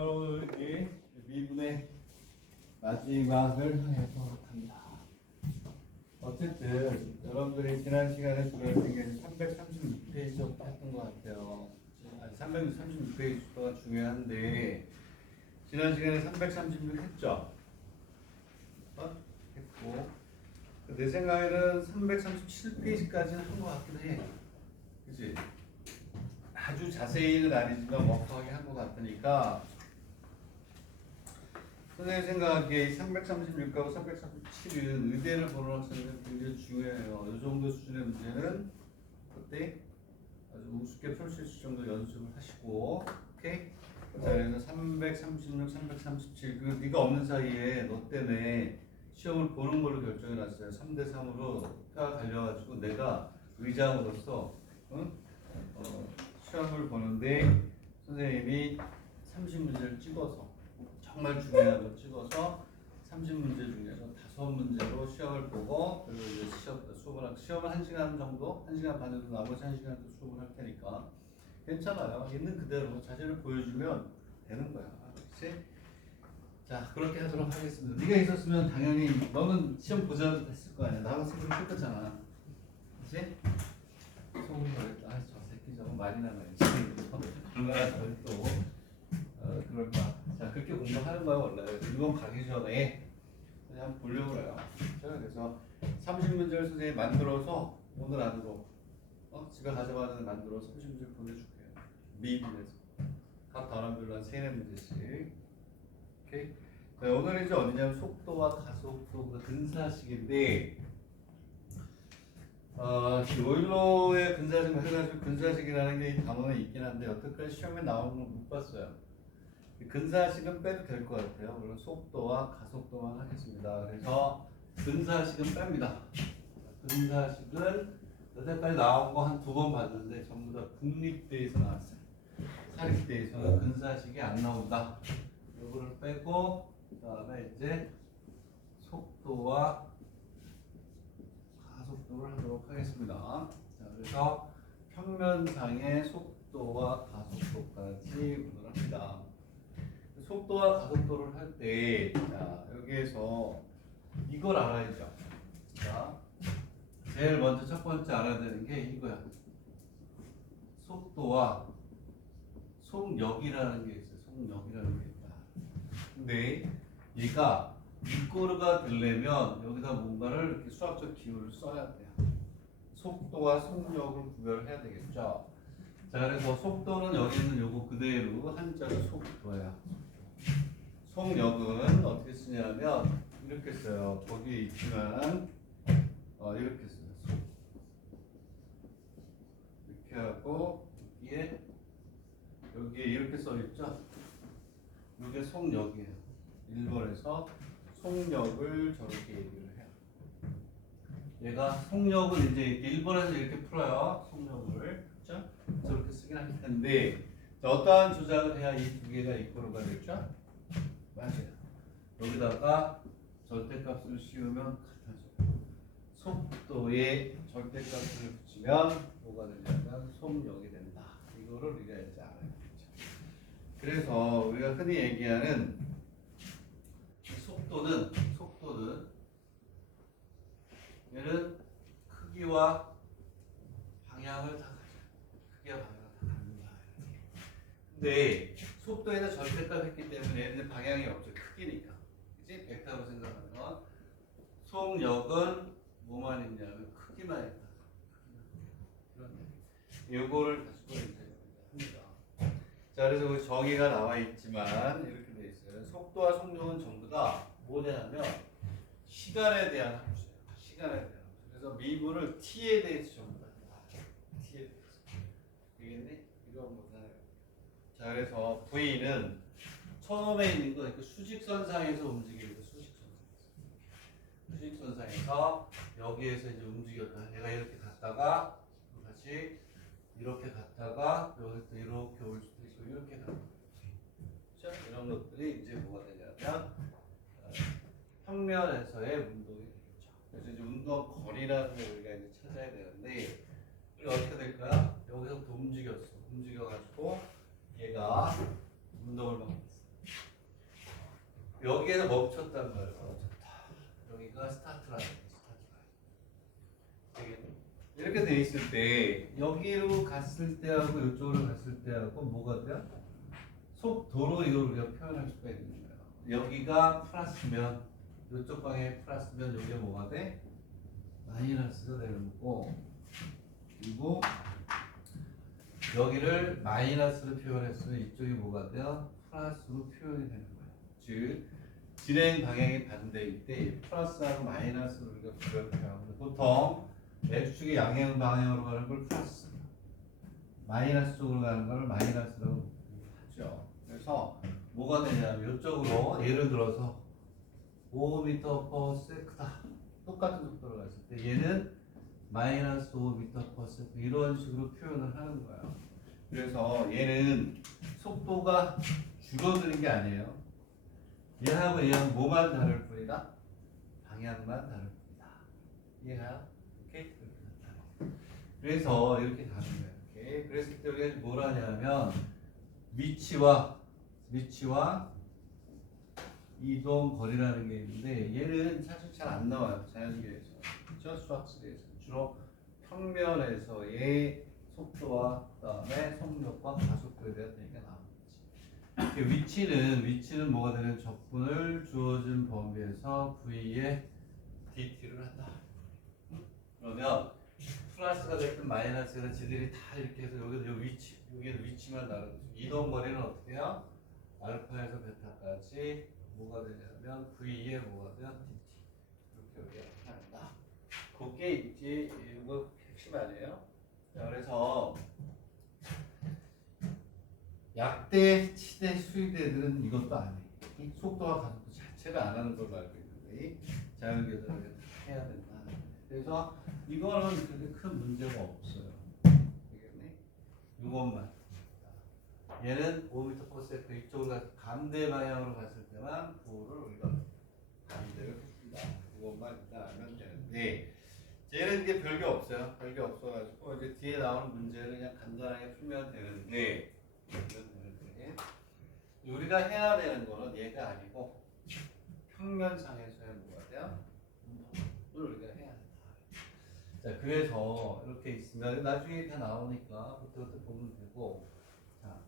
여러분들이 미분의 마지막을 해서 합니다. 어쨌든 여러분들이 지난 시간에 중요했던 게 336페이지부터 했던 것 같아요. 아니 336페이지가 중요한데 지난 시간에 336 했죠? 했고 내 생각에는 337페이지까지는 한 것 같긴 해. 그치? 아주 자세히는 아니지만 워크하게 한 것 같으니까 선생님 생각하기에 336하고 337은 의대를 보는 학생들은 굉장히 중요해요. 이 정도 수준의 문제는 그때 아주 우습게 풀 수 있을 정도 연습을 하시고, 오케이? 자, 그래서 336, 337 그리고 네가 없는 사이에 너 때문에 시험을 보는 걸로 결정해놨어요. 3대 3으로 표가 갈려가지고 내가 의장으로서 응? 시험을 보는데 선생님이 30문제를 찍어서 정말 중요한 거 찍어서 30문제 중에서 5문제로 시험을 보고 그리고 이제 시험을 1시간 정도, 1시간 반 정도 나머지 1시간 또 수업을 할 테니까 괜찮아요. 있는 그대로 자신을 보여주면 되는 거야. 그렇지? 자, 그렇게 하도록 하겠습니다. 네가 있었으면 당연히 너는 시험 보자고 했을 거 아니야. 나하고 생각을 할 거잖아. 그렇지? 속은 그랬다. 아, 저 새끼 저거 많이 나가야지. 얼마나 또 그럴까. 자, 그렇게 공부하는 거야 원래. 이번 가기 전에 그냥 보려고 해요. 자, 그래서 30문제를 선생님이 만들어서 오늘 안으로 집에 가져가는 만들어 30문제를 보내줄게요. 미분에서 각 단원별로 한 3-4문제씩. 오케이. 자, 오늘 이제 어디냐면 속도와 가속도 그 근사식인데 오일러의 근사식 해가지고 근사식이라는 게 이 단어는 있긴 한데 여태까지 시험에 나오는 건 못 봤어요. 근사식은 빼도 될 것 같아요. 그럼 속도와 가속도만 하겠습니다. 그래서 근사식은 뺍니다. 근사식은 여태까지 나온 거 한 2번 봤는데 전부 다 국립대에서 나왔어요. 사립대에서는 근사식이 안 나온다. 이거를 빼고 그 다음에 이제 속도와 가속도를 하도록 하겠습니다. 자, 그래서 평면상의 속도와 가속도까지 오늘 합니다. 속도와 가속도를 할 때, 자, 여기에서 이걸 알아야죠. 자, 제일 먼저 첫 번째 알아야 되는 게 이거야. 속도와 속력이라는 게 있어요. 속력이라는 게 있다. 근데 얘가 이꼬르가 되려면 여기다 뭔가를 이렇게 수학적 기호를 써야 돼요. 속도와 속력을 구별해야 되겠죠. 자, 그래서 속도는 여기 있는 요거 그대로 한자로 속도야. 속력은 어떻게 쓰냐면 이렇게 써요. 거기에 있지만 이렇게 써요. 속 이렇게 하고 여기에 이렇게 써 있죠. 이게 속력이에요. 일본에서 속력을 저렇게 얘기를 해요. 얘가 속력은 이제 일본에서 이렇게 풀어요. 속력을 그렇죠? 저렇게 쓰긴 할 텐데 자, 어떠한 조작을 해야 이 두 개가 이코로가 됐죠? 맞아요. 여기다가 절대값을 씌우면 같아져요. 속도에 절대값을 붙이면 뭐가 되냐면 속력이 된다. 이거를 우리가 이제 알아야 되죠. 그래서 우리가 흔히 얘기하는 속도는 얘는 크기와 방향을 다 가져요. 크기와 방향을 다 갖는다. 근데 속도에다 절대값 했기 때문에 얘는 방향이 없죠. 크기니까. 그치? 벡터로 생각하면 속력은 뭐만 있냐면 크기만 있다. 요거를 가지고 이제 합니다. 자, 그래서 그 정의가 나와 있지만 이렇게 돼 있어요. 속도와 속력은 전부 다 뭐냐면 시간에 대한 함수예요. 시간에 대한 함수. 그래서 미분을 t에 대해서 전부 다 t에 대해서. 되겠니? 이거 한번 해요. 자, 그래서 v는 처음에 있는 거 그 수직선상에서 움직이는 거 수직선상에서 여기에서 이제 움직였다. 얘가 이렇게 갔다가 다시 이렇게 갔다가 여기서 이렇게 올 수도 있고 이렇게 가는 거죠. 이런 것들이 이제 뭐가 되냐면 평면에서의 운동이 되겠죠. 그래서 이제 운동 거리라는 걸 우리가 이제 찾아야 되는데 이게 어떻게 될까요? 여기서부터 움직였어. 움직여가지고 얘가 운동을 막 했어. 여기에서 멈췄단 말이야. 멈췄다. 여기가 스타트 라인. 이렇게 돼 있을 때 여기로 갔을 때하고 이쪽으로 갔을 때하고 뭐가 돼? 속도로 이걸 우리가 표현할 수가 있는 거예요. 여기가 플러스면 이쪽 방향이 플러스면 여기가 뭐가 돼? 마이너스가 되는 거고, 그리고 여기를 마이너스로 표현했으면 이쪽이 뭐가 돼요? 플러스로 표현이 되는 거예요. 즉 진행 방향이 반대일 때 플러스하고 마이너스로 우리가 그렇게 하고, 보통 X축의 양행 방향으로 가는 걸 플러스, 마이너스 쪽으로 가는 걸 마이너스라고 하죠. 그래서 뭐가 되냐면 이쪽으로 예를 들어서 5m/s다 똑같은 속도로 갔을 때 얘는 마이너스 5m/s 이런 식으로 표현을 하는 거예요. 그래서 얘는 속도가 줄어드는 게 아니에요. 얘하고 얘하고 뭐만 다를 뿐이다? 방향만 다를 뿐이다. 이해가요? 오케이? 그래서 이렇게 가는 거예요. 이렇게. 그랬을 때 우리가 뭘 하냐면 위치와 이동 거리라는 게 있는데 얘는 사실 잘 안 나와요. 자연계에서. 그렇죠? 수학실에서. 주로 평면에서의 속도와 그다음에 속력과 가속도에 대한 얘기가 나오겠지. 위치는 뭐가 되는 적분을 주어진 범위에서 V에 dt를 한다. 그러면 플러스가 됐든 마이너스가 지들이 다 이렇게 해서 여기는 위치만 다르고, 이동 거리는 어떻게 해요? 알파에서 베타까지 뭐가 되냐면 V에 뭐가 돼요? dt. 이렇게 여기 한다. 그게 이제 이거 핵심 아니에요? 자, 그래서 약대, 치대, 수의대들은 이것도 안 해. 이 속도와 가속도 자체를 안 하는 걸로 알고 있는데 자연계들은 해야 된다. 그래서 이거는 그렇게 큰 문제가 없어요. 되겠네? 이것만. 얘는 5m/s 이쪽으로 가서 반대 방향으로 갔을 때만 부호를 우리가 반대로 했습니다. 이것만 일단 알면 되는데, 얘는 이제 별게 없어요. 별게 없어가지고 이제 뒤에 나오는 문제를 그냥 간단하게 풀면 되는데, 우리가 해야 되는 거는 얘가 아니고 평면상에서의 뭐가 돼요? 운동을 우리가 해야 된다. 자, 그래서 이렇게 있으면 나중에 다 나오니까 그때부터 보면 되고. 자,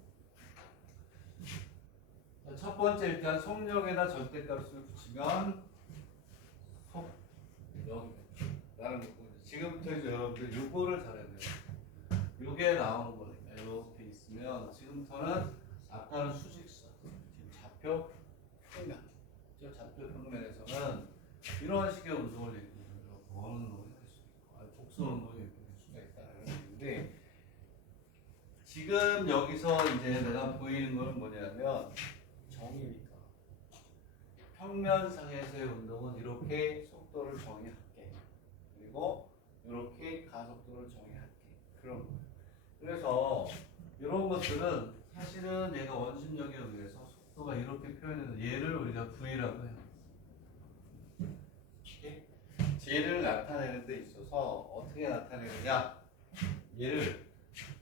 첫 번째 일단 속력에다 절대값을 붙이면 속력이라는 거고, 지금부터 이제 여러분들 요거를 잘해야 돼요. 요게 나오는 거니까 이렇게 있으면 지금부터는 아까는 수직선, 지금 좌표 평면, 저 좌표 평면에서는 이런 식의 운동을 얘기해요. 어느 운동이 될 수 있고, 곡선 운동이 될 수가 있다는 얘기인데, 지금 여기서 이제 내가 보이는 거는 뭐냐면 정의니까. 평면상에서의 운동은 이렇게 속도를 정의할게. 그리고 이렇게 가속도를 정의할게. 그런 거. 그래서 이런 것들은 사실은 얘가 원심력에 의해서 속도가 이렇게 표현해서 얘를 우리가 V라고 해요. 얘를 나타내는 데 있어서 어떻게 나타내느냐? 얘를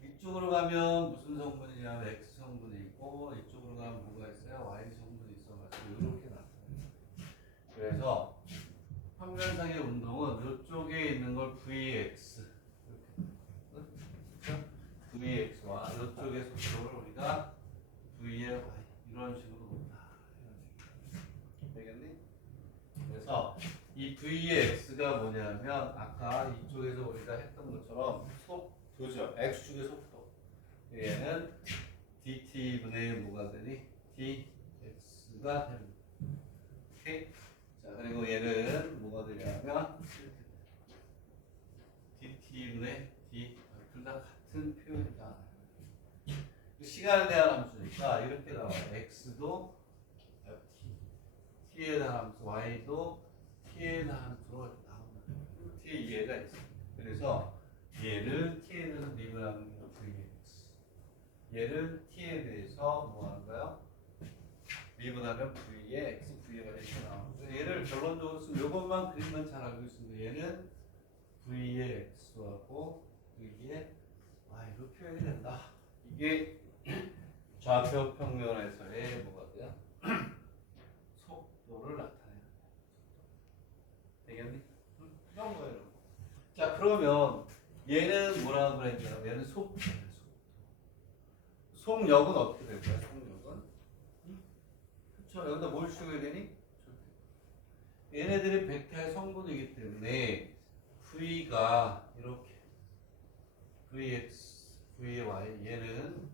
이쪽으로 가면 무슨 성분이냐면 X 성분이 있고, 이쪽으로 가면 뭐가 있어요? Y 성분이 있어가지고 이렇게 나타내요. 그래서 평면상의 운동은 이쪽에 있는 걸 VX, 이렇게 VX와 이쪽의 속도를 우리가 V의 Y 이런 식으로 본다. 되겠니? 그래서 이 VX가 뭐냐면 아까 이쪽에서 우리가 했던 것처럼 속도죠. X축의 속도. 얘는 dt분의 뭐가 되니? dx가 됩니다. 오케이? 자, 그리고 얘는 뭐가 되냐면 dt분의 d, 둘 다 같은 표현이다. 시간에 대한 함수니까 이렇게 나와요. x도 t에 대한 함수, y도 t에 대한 함수로 나오는 t의 이해가 있어요. 그래서 얘를 t에 대해서 미분하는 게 vx, 얘를 t에 대해서 뭐 하는가요? 미분하면 v의 x, v가 이렇게 나오고, 얘를 결론적으로 쓰면 이것만 그림만 잘 알고 있습니다. 얘는 v의 x하고 v의 y로 표현이 된다. 이게 좌표 평면에서의 뭐가 돼요? 속도를 나타내는 거야. 되겠니? 이런 거예요. 자, 그러면 얘는 뭐라고 그랬냐? 얘는 속도예요. 속력은 어떻게 될 거야? 속력은? 그렇죠. 여기다 뭘 씌워야 되니? 얘네들이 벡터의 성분이기 때문에 V가 이렇게 Vx, Vy 얘는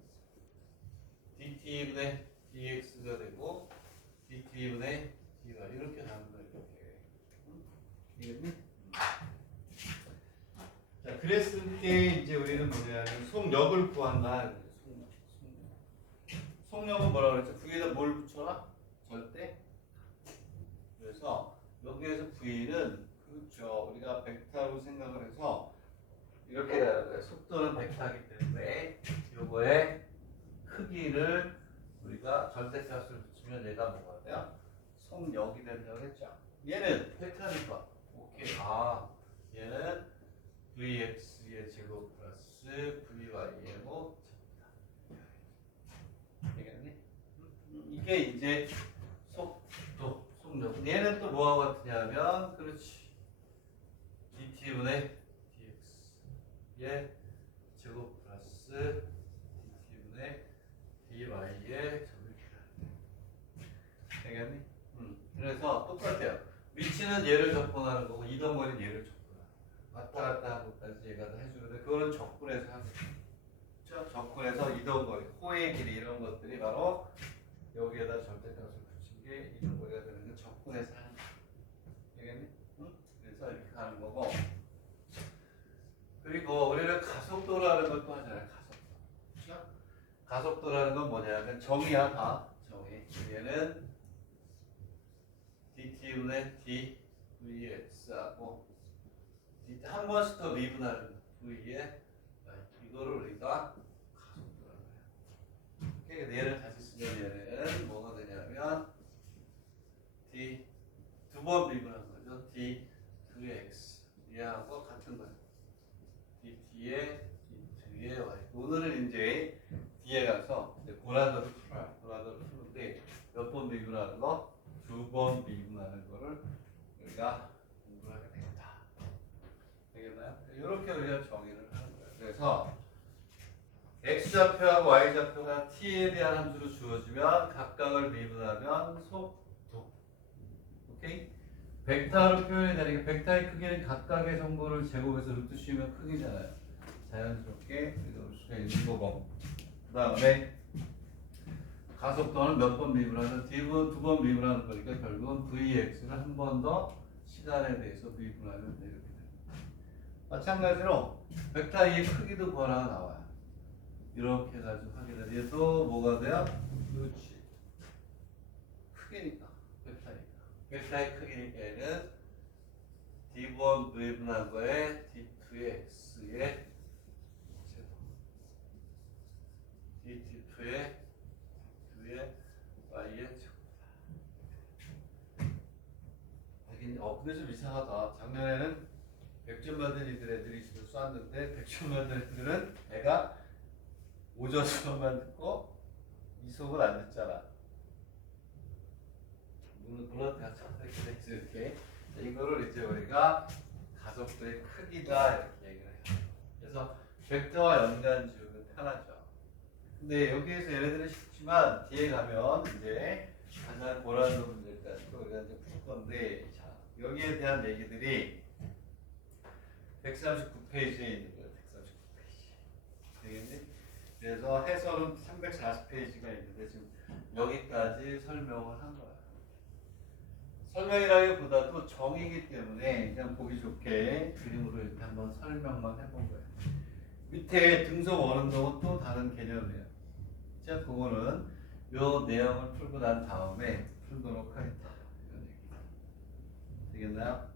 dt분의 dx가 되고 dt분의 d가 이렇게 가는 거예요. 이렇게. 자, 그랬을 때 이제 우리는 뭐냐면 속력을 구한다. 속력은 뭐라고 그랬죠? V에다 뭘 붙여라? 절대. 그래서 여기에서 V는 그렇죠. 우리가 벡터로 생각을 해서 이렇게 되는 거예요. 속도는 벡터이기 때문에 요거의 크기를 우리가 절대값을 붙이면 얘가 뭐가 돼요? 속력이 된다고 했죠. 얘는 벡터니까 오케이. 아, 얘는 Vx의 제곱 플러스 Vy의 뭐 되겠니? 이게 이제 속도, 속력. 얘는 또 뭐하고 같으냐면, 그렇지. dt분의 dx의 제곱 플러스 dt분의 dy의 제곱이다. 되겠니? 그래서 똑같아요. 위치는 얘를 접근하는 거고, 이동 거리는 얘를 접근하는 거야. 왔다 갔다 하는 것까지 얘가 다 해주는데, 그거는 접근해서 하는 거야. 접근해서 이동 거리, 호의 길이 이런 것들이 바로 여기에다 절대값을 붙인 게 이동 거리가 되는 게 접근해서 하는 거야. 되겠니? 응? 그래서 이렇게 하는 거고. 그리고 우리는 가속도라는 것도 하잖아요. 가속도. 그렇죠? 가속도라는 건 뭐냐면 정의야, 봐. 정의. 얘는 dt분의 dvx하고 한 번씩 더 미분하는 v에 이거를 우리가 가속도라고 해요. 그러니까 얘를 다시 쓰면 얘는 뭐가 되냐면 d 두 번 미분한 거죠. d 2x 얘하고 같은 거예요. dt의 d2의 y. 오늘은 이제 뒤에 가서 고라도를 풀어요. 고라도를 푸는데 몇 번 미분하는 거? 두 번 미분하는 거를 우리가 공부를 하게 되겠다. 되겠나요? 이렇게 우리가 정의를 하는 거예요. 그래서 x좌표하고 y좌표가 t에 대한 함수로 주어지면 각각을 미분하면 속도. 오케이? 벡터로 표현해야 되니까 벡터의 크기는 각각의 정보를 제곱해서 루트 씌우면 크기잖아요. 자연스럽게 이럴 수가 있는 거고. 그 다음에 가속도는 몇 번 미분하는 두 번 미분하는 거니까 결국은 vx를 한 번 더 시간에 대해서 미분하면 이렇게 됩니다. 마찬가지로 벡터의 크기도 구하라가 나와요. 이렇게 해가지고 확인을 얘도 뭐가 돼요? 그렇지. 크기니까 벡터니까. 벡터의 크기니까 얘는 d1 미분한 거에 d2의 x의 제곱 d2의 y의 제곱이다. 근데 좀 이상하다. 작년에는 100점 받은 애들이 지금 쐈는데 100점 받은 애들은 애가 5점 수업만 듣고 이 수업을 안 듣잖아. 물론 다 이렇게 됐지 이렇게. 이거를 이제 우리가 가속도의 크기다 이렇게 얘기를 해요. 그래서 벡터와 연관 지우면 편하죠. 근데 여기에서 얘네들은 쉽지만 뒤에 가면 이제 가장 고난도 문제까지 우리가 이제 풀 건데, 자 여기에 대한 얘기들이 139페이지에 있는 거예요. 139페이지. 되겠니? 그래서 해설은 340페이지가 있는데 지금 여기까지 설명을 한 거야. 설명이라기보다도 정의이기 때문에 그냥 보기 좋게 그림으로 이렇게 한번 설명만 해본 거예요. 밑에 등속 원운동은 또 다른 개념이에요. 자, 그거는 요 내용을 풀고 난 다음에 풀도록 하겠다. 이런 얘기. 되겠나요?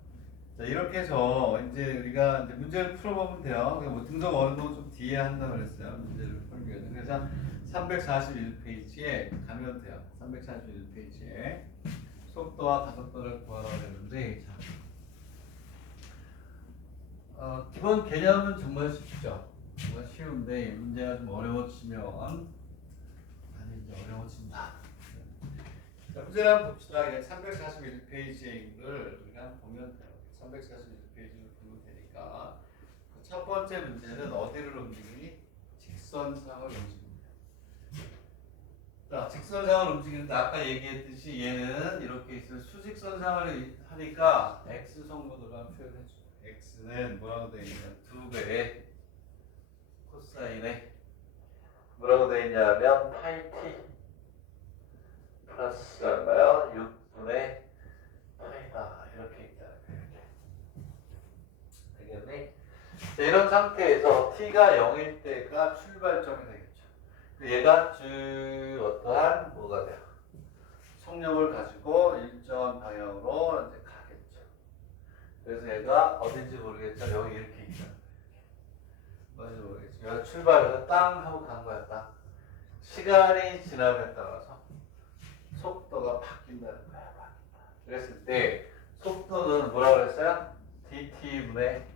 자, 이렇게 해서 이제 우리가 이제 문제를 풀어보면 돼요. 뭐 등속 원운동은 좀 뒤에 한다고 그랬어요. 문제를 풀기 위해서. 그래서 341페이지에 가면 돼요. 341페이지에. 속도와 가속도를 구하라고 했는데, 기본 개념은 정말 쉽죠. 정말 쉬운데 문제가 좀 어려워지면 많이 이제 어려워진다. 자, 문제 문제를 한번 봅시다. 341페이지를 우리가 한번 보면 돼요. 341페이지를 보면 되니까 첫 번째 문제는 어디를 움직이니? 직선상을 움직입니다. 자, 직선상을 움직이는데 아까 얘기했듯이 얘는 이렇게 있으면 수직선상을 하니까 x 성분으로 표현해줘. x는 뭐라고 되어 있냐면 2배의 코사인에 뭐라고 되어 있냐면 파이 t 플러스 얼마요? 6분의 파이다 이렇게 있다는 거예요. 되겠니? 자, 이런 상태에서 t가 0일 때가 출발점이 되겠죠. 얘가 쭉 어떠한 뭐가 돼요? 속력을 가지고 일정한 방향으로 이제 가겠죠. 그래서 얘가 어딘지 모르겠죠. 여기 이렇게 있잖아요. 뭔지 모르겠죠. 얘가 출발해서 땅 하고 간 거야. 땅. 시간이 지남에 따라서 속도가 바뀐다는 거야. 그랬을 때 속도는 뭐라고 그랬어요? dt분의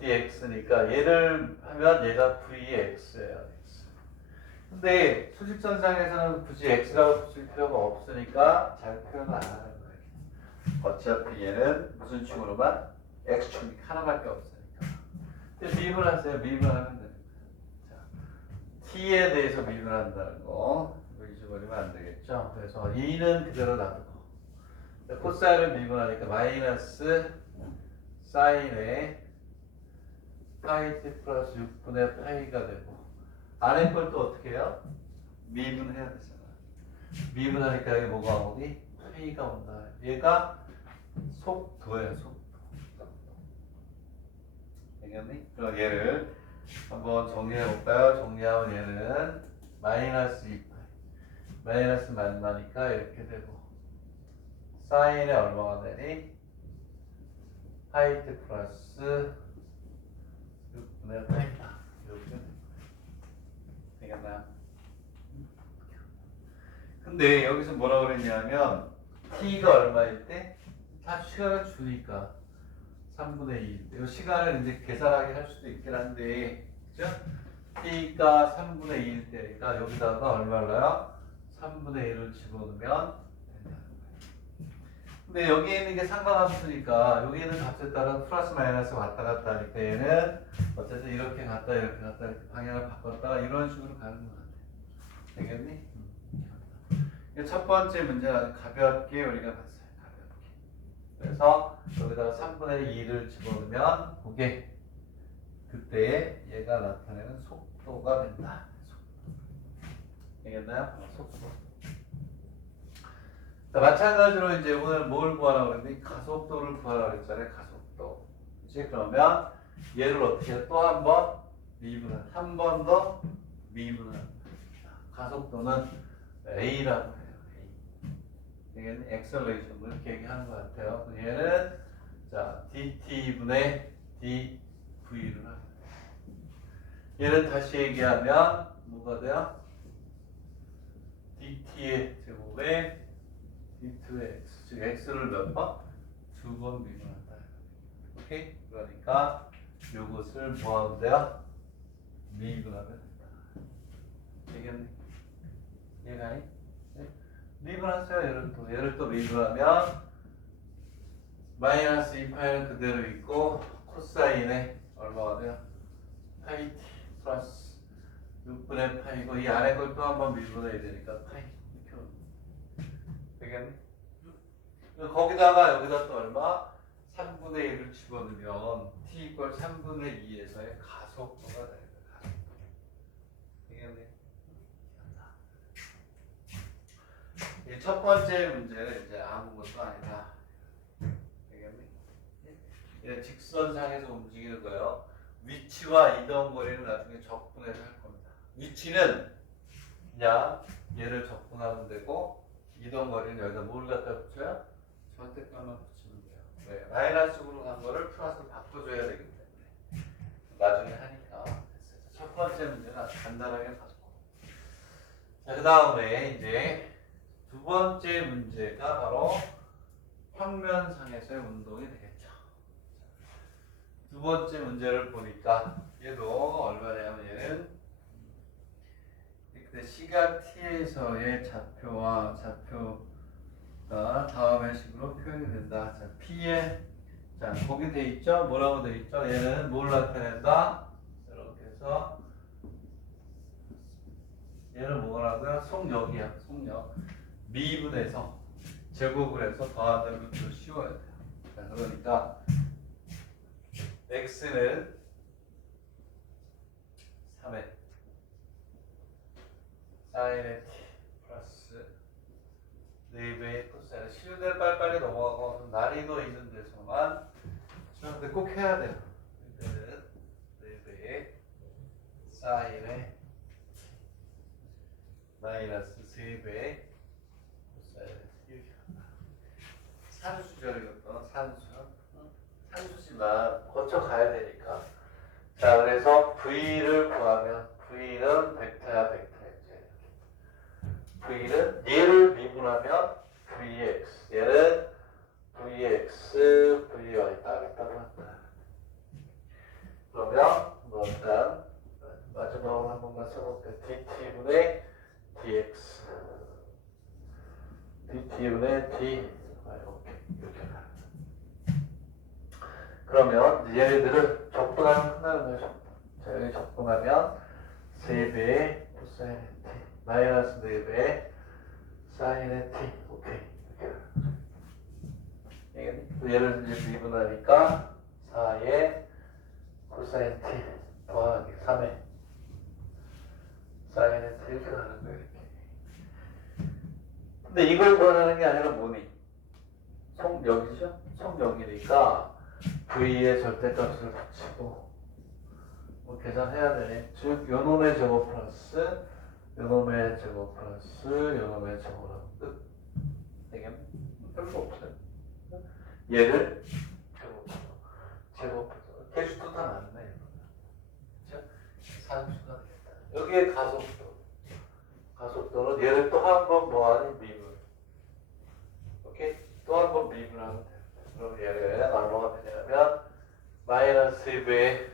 dx니까 얘를 하면 얘가 vx예요. 근데 수직선상에서는 굳이 x라고 붙일 필요가 없으니까 잘 표현을 안 하는 거예요. 어차피 얘는 무슨 춤으로만? x축이 하나밖에 없으니까. 근데 미분 하세요. 미분하면 됩니다. 자, t에 대해서 미분한다는 거 이거 잊어버리면 안 되겠죠. 그래서 2는 그대로 놔두고 코사인을 미분하니까 마이너스 사인의 파이 t 플러스 6분의 파이가 되고 안에 걸 또 어떻게 해요? 미분해야 되잖아. 미분하니까 여기 뭐가 오니? 파이가 온다. 얘가 속도예요. 속도. 알겠니? 그럼 얘를 한번 정리해 볼까요? 정리하면 얘는 마이너스 2파이 마이너스 만나니까 이렇게 되고 사인에 얼마가 되니? 파이 t 플러스 6분의 파이다. 이렇게 되고 되겠나요? 근데 여기서 뭐라고 그랬냐면 t가 얼마일 때? 다 시간을 주니까 3분의 2. 이 시간을 이제 계산하게 할 수도 있긴 한데 그죠? t가 3분의 2일 때니까 여기다가 얼마를요? 3분의 1을 집어넣으면 된다는 거예요. 근데 여기 있는 게 상관함수니까 여기 있는 값에 따라 플러스 마이너스 왔다 갔다 하니까 얘는 어쨌든 이렇게 갔다 이렇게 갔다 이렇게 방향을 바꿨다가 이런 식으로 가는 것 같아요. 되겠니? 첫 번째 문제는 아주 가볍게 우리가 봤어요. 가볍게. 그래서 여기다가 3분의 2를 집어넣으면 그게 그때 얘가 나타내는 속도가 된다. 속도. 되겠나요? 속도. 자, 마찬가지로 이제 오늘 뭘 구하라고 그랬는데 가속도를 구하라고 했잖아요. 가속도. 이제 그러면 얘를 어떻게 해? 또 한 번 미분을 한 번 더 미분을 가속도는 A라고 해요. A. 얘는 액셀레이션 뭐 이렇게 얘기하는 것 같아요. 얘는 자 dt분의 dv를 하는 얘는 다시 얘기하면 뭐가 돼요? dt의 제곱에 d2의 x 즉 x를 몇 번? 두 번 미분한다. 오케이? 그러니까 이것을 뭐 하면 돼요? 미분하면 된다. 되겠니? 얘가니? 네? 미분하세요. 얘를 또 미분하면 마이너스 2파이는 그대로 있고 코사인에 얼마가 돼요? 파이 t 플러스 6분의 파이고 이 안에 걸 또 한번 미분해야 되니까 파이 이렇게 되겠니? 거기다가 여기다 또 얼마? 3분의 1을 집어넣으면 t 이퀄 3분의 2에서의 가속도가 됩니다. 가속도. 되겠니? 이 첫 번째 문제는 이제 아무것도 아니다. 되겠니? 이제 직선상에서 움직이는 거예요. 위치와 이동 거리는 나중에 적분해서 할 겁니다. 위치는 그냥 얘를 적분하면 되고 이동 거리는 여기다 뭘 갖다 붙여요? 절대값만 붙이면 돼요. 왜? 마이너스으로 간 거를 플러스로 바꿔줘야 되기 때문에 나중에 하니까 됐어요. 첫 번째 문제는 아주 간단하게 봤고 자, 그 다음에 이제 두 번째 문제가 바로 평면상에서의 운동이 되겠죠. 두 번째 문제를 보니까 얘도 얼마냐면 얘는 근데 시각 t에서의 좌표와 좌표가 다음의 식으로 표현이 된다. 자, p에 자 거기 돼 있죠? 뭐라고 돼 있죠? 얘는 뭘 나타낸다? 이렇게 해서 얘는 뭐라고요? 속력이야. 속력. 미분해서 제곱을 해서 더하는 것도 씌워야 돼요. 자, 그러니까 x는 3의 사인의 t 플러스 4배의 코사인. 쉬운 데를 빨리빨리 넘어가고 난이도 있는 데서만 근데 꼭 해야 돼요. 이때는 4배의 사인의 마이너스 3배의 코사인의 t. 산수죠, 이것도. 산수지만 거쳐 가야 되니까. 자, 그래서 V를 구하면 V는 벡터야, 벡터. V는 얘를 미분하면 Vx, 얘는 Vx, Vy 따겠다고 한다. 그러면 뭐 일단 마지막으로 한 번만 써볼게요. dt분의 dx, dt분의 dy. 이렇게 가는 그러면 얘네들을 적분하면 끝나는 거죠. 자, 여기 적분하면 3배의 코사인의 t 마이너스 4배의 사인의 t. 오케이. 이렇게 얘를 이제 미분하니까 4의 코사인 t 더하기 3의 사인의 t 이렇게 가는 거예요. 이렇게. 근데 이걸 구하는 게 아니라 뭐니? 속력이죠? 속력이니까 v의 절대값을 붙이고 뭐 계산해야 되네. 즉 요놈의 제곱 플러스 요놈의 제곱 플러스 요놈의 제곱으로 끝. 되겠네? 별거 없어요. 얘를 제곱 개수도 다 맞네. 그렇죠? 산수가 되겠다. 여기에 가속도는 얘를 또 한 번 뭐하니? 미분. 오케이? 또 한 번 미분하면 돼. 그럼 얘를 얼마가 되냐면 마이너스 2배의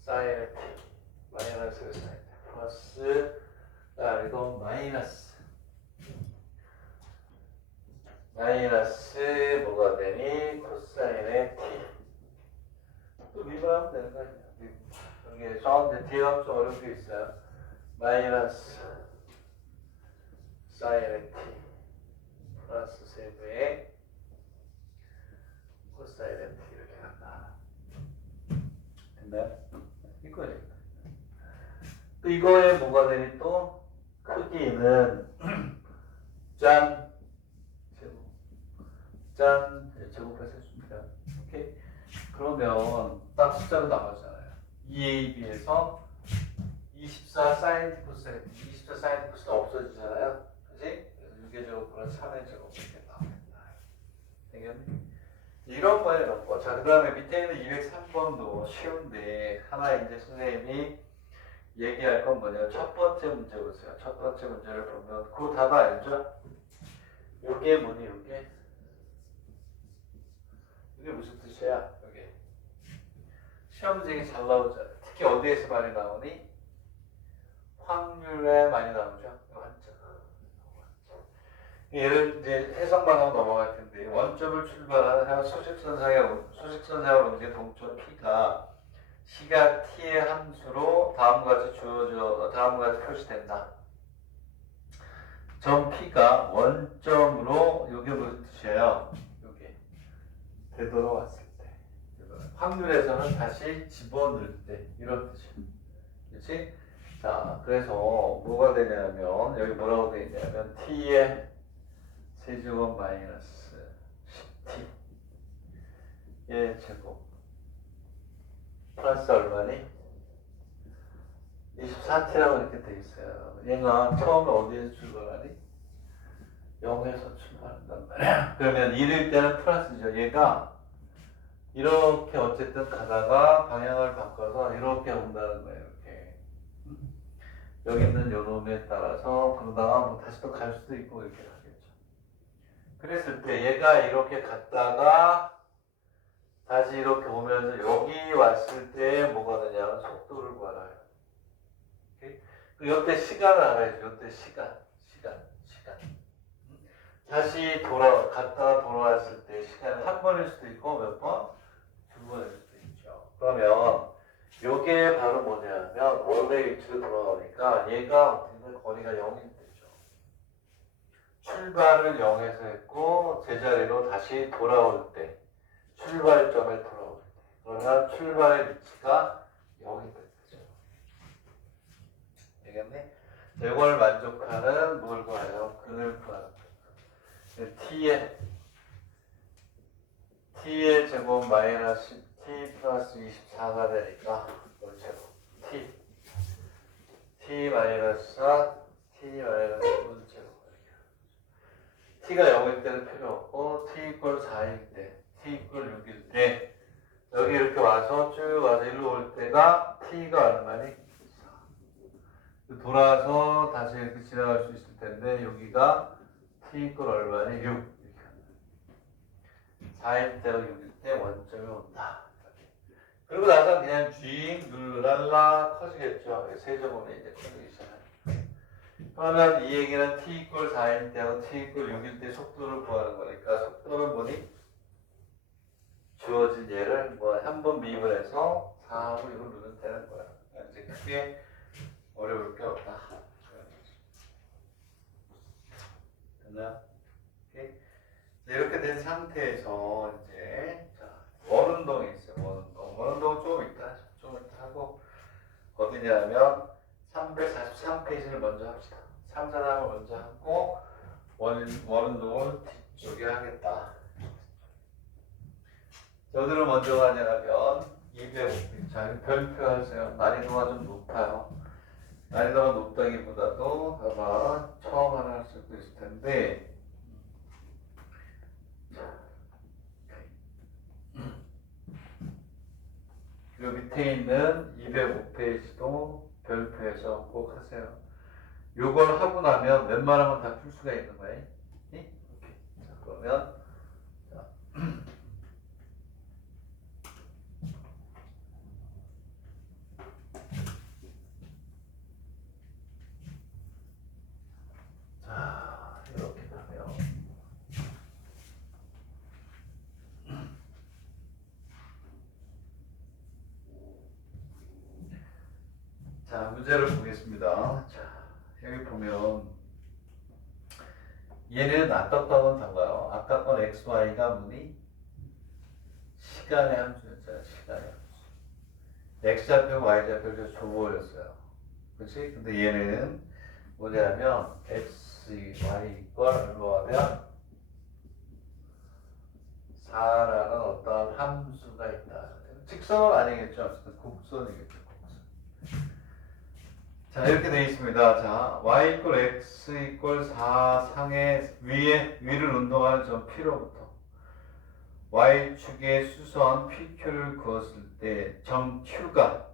사인의 t 마이너스 사인 플러스 이건 마이너스 뭐가 되니? 코사인의 t. 또 미분하면 되는 거 아니야? 여기 저한테 뒤에 좀 어려운 게 있어요. 마이너스 사인의 t 플러스 세배의 코사인의 t 이렇게 간다. 됐나요? 이거예요. 또 이거에 뭐가 되니 또 크기는 짠 제곱해서 해줍니다. 오케이? 그러면 딱 숫자로 나가잖아요. 2a에 비해서 24 사인 t 코사인 t 24 사인 t 코사인 없어지잖아요. 그치? 그래서 6의 제곱보다 3의 제곱 이렇게 나옵니다. 되겠니? 이런 거에 넣고 자, 그 다음에 밑에 있는 203번도 쉬운데 하나 이제 선생님이 얘기할 건 뭐냐. 첫 번째 문제 보세요. 첫 번째 문제를 보면 그 답 알죠? 요게 뭐니 요게? 이게 무슨 뜻이야? 여기 시험 문제가 잘 나오잖아. 특히 어디에서 많이 나오니? 확률에 많이 나오죠. 얘를 이제 해석만 하고 넘어갈 텐데 원점을 출발하는 수직선상으로 움직이는 동점 P가 시각 T의 함수로 다음과 같이 표시된다. 점 P가 원점으로 이게 무슨 뜻이에요? 이게 되돌아왔을 때 확률에서는 다시 집어넣을 때 이런 뜻이에요. 그렇지? 자, 그래서 뭐가 되냐면 여기 뭐라고 되어 있냐면 T의 세제곱 마이너스 10t 의 제곱 플러스 얼마니? 24t라고 이렇게 돼 있어요. 얘가 처음에 어디에서 출발하니? 0에서 출발한단 말이야. 그러면 1일 때는 플러스죠. 얘가 이렇게 어쨌든 가다가 방향을 바꿔서 이렇게 온다는 거예요. 이렇게. 여기 있는 요 놈에 따라서 그러다가 뭐 다시 또 갈 수도 있고 이렇게 가겠죠. 그랬을 때 얘가 이렇게 갔다가 다시 이렇게 오면서 여기 왔을 때 뭐가 되냐면 속도를 구하라. 이때 시간을 알아야죠. 이때 시간. 다시 갔다가 돌아왔을 때 시간은 한 번일 수도 있고 몇 번? 두 번일 수도 있죠. 그러면 요게 바로 뭐냐면 원래 위치로 돌아오니까 얘가 어떻게 보면 거리가 0이 되죠. 출발을 0에서 했고 제자리로 다시 돌아올 때 출발점에 돌아올 때 그러면 출발의 위치가 0이 되죠. 되겠네? 이걸 만족하는 뭘 구해요? 근을 구하는 거예요. t의 제곱 마이너스 t 플러스 24가 되니까 뭘 제곱 t 마이너스 4 t 마이너스 1 제곱 t가 0일 때는 필요 없고 t 이퀄 4일 때 t 이퀄 6일 때 여기 이렇게 와서 쭉 와서 일로 올 때가 t가 얼마니? 4 돌아와서 다시 이렇게 지나갈 수 있을 텐데 여기가 t 이퀄 얼마니? 6 4일 때와 6일 때 원점이 온다. 그리고 나서 그냥 쥐 누르랄라 커지겠죠. 세제곱이 이제 커지기 시작하니까. 그러면 이 얘기는 t 이퀄 4일 때하고 t 이퀄 6일 때 속도를 구하는 거니까 속도는 뭐니? 주어진 얘를 뭐 한 번 미분해서 4하고 이거 누르면 되는 거야. 이제 크게 어려울 게 없다. 됐나요? 이렇게 된 상태에서 이제 원운동이 있어요. 원운동 좀 이따 하고 어디냐면 343페이지를 먼저 합시다. 3사람을 먼저 하고 원운동을 뒤쪽에 하겠다. 어디로 먼저 가냐면 205페이지. 자, 별표 하세요. 난이도가 좀 높아요. 난이도가 높다기보다도 아마 처음 하나 할 수도 있을 텐데 그 밑에 있는 205페이지도 별표해서 꼭 하세요. 요걸 하고 나면 웬만하면 다 풀 수가 있는 거예요. 네? 오케이. 자, 그러면 자, 이렇게 하면 자, 문제를 보겠습니다. 자, 여기 보면 얘는 아까 거는 달라요. 아까 건 x, y가 뭐니? 시간의 함수였잖아요. 시간의 함수. x좌표, y좌표를 줘버렸어요. 그렇지? 근데 얘는 뭐냐면 x, y 이걸 얼마가 되면 4라는 어떤 함수가 있다. 직선은 아니겠죠. 어쨌든 곡선이겠죠. 자, 이렇게 되어 있습니다. 자, y 이퀄 x 이퀄 4 상의 위를 운동하는 점 P로부터 y축의 수선 PQ를 그었을 때 점 Q가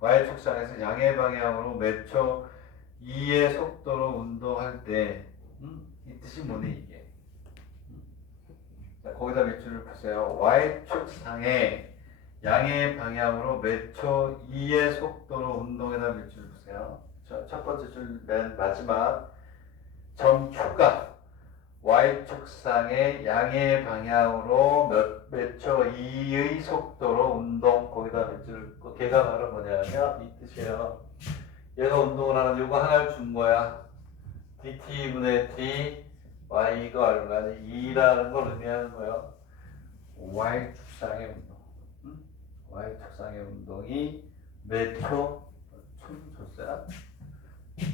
y축상에서 양의 방향으로 몇 초 2의 속도로 운동할 때 이 뜻이 뭐니 이게? 자, 거기다 몇 줄을 푸세요. y축상에 양의 방향으로 몇 초 2의 속도로 운동에다 몇 줄 보세요. 첫 번째 줄 맨 마지막 점 Q가 Y축상의 양의 방향으로 몇 초 2의 속도로 운동 거기다 몇 줄 걔가 바로 뭐냐면 이 뜻이에요. 얘가 운동을 하는 이거 하나를 준 거야. dt분의 d y가 얼마니 2라는 걸 의미하는 거예요. Y축상의 운동. Y축상의 운동이 몇 초? 춤 줬어요?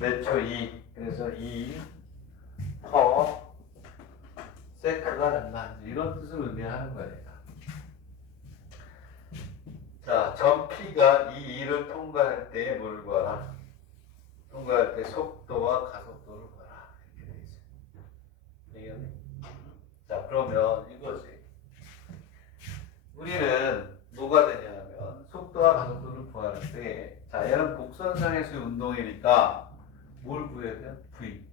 몇 초 2. 그래서 2 퍼 세크가 된다. 이런 뜻을 의미하는 거예요. 자, 점 P가 이 2를 통과할 때 뭘 구하라? 통과할 때 속도와 가속도를 구하라. 이렇게 돼 있어요. 되겠니? 자, 그러면 이거지. 우리는 뭐가 되냐면 속도와 가속도를 구하는데 자 얘는 곡선상에서의 운동이니까 뭘 구해야 돼요? V.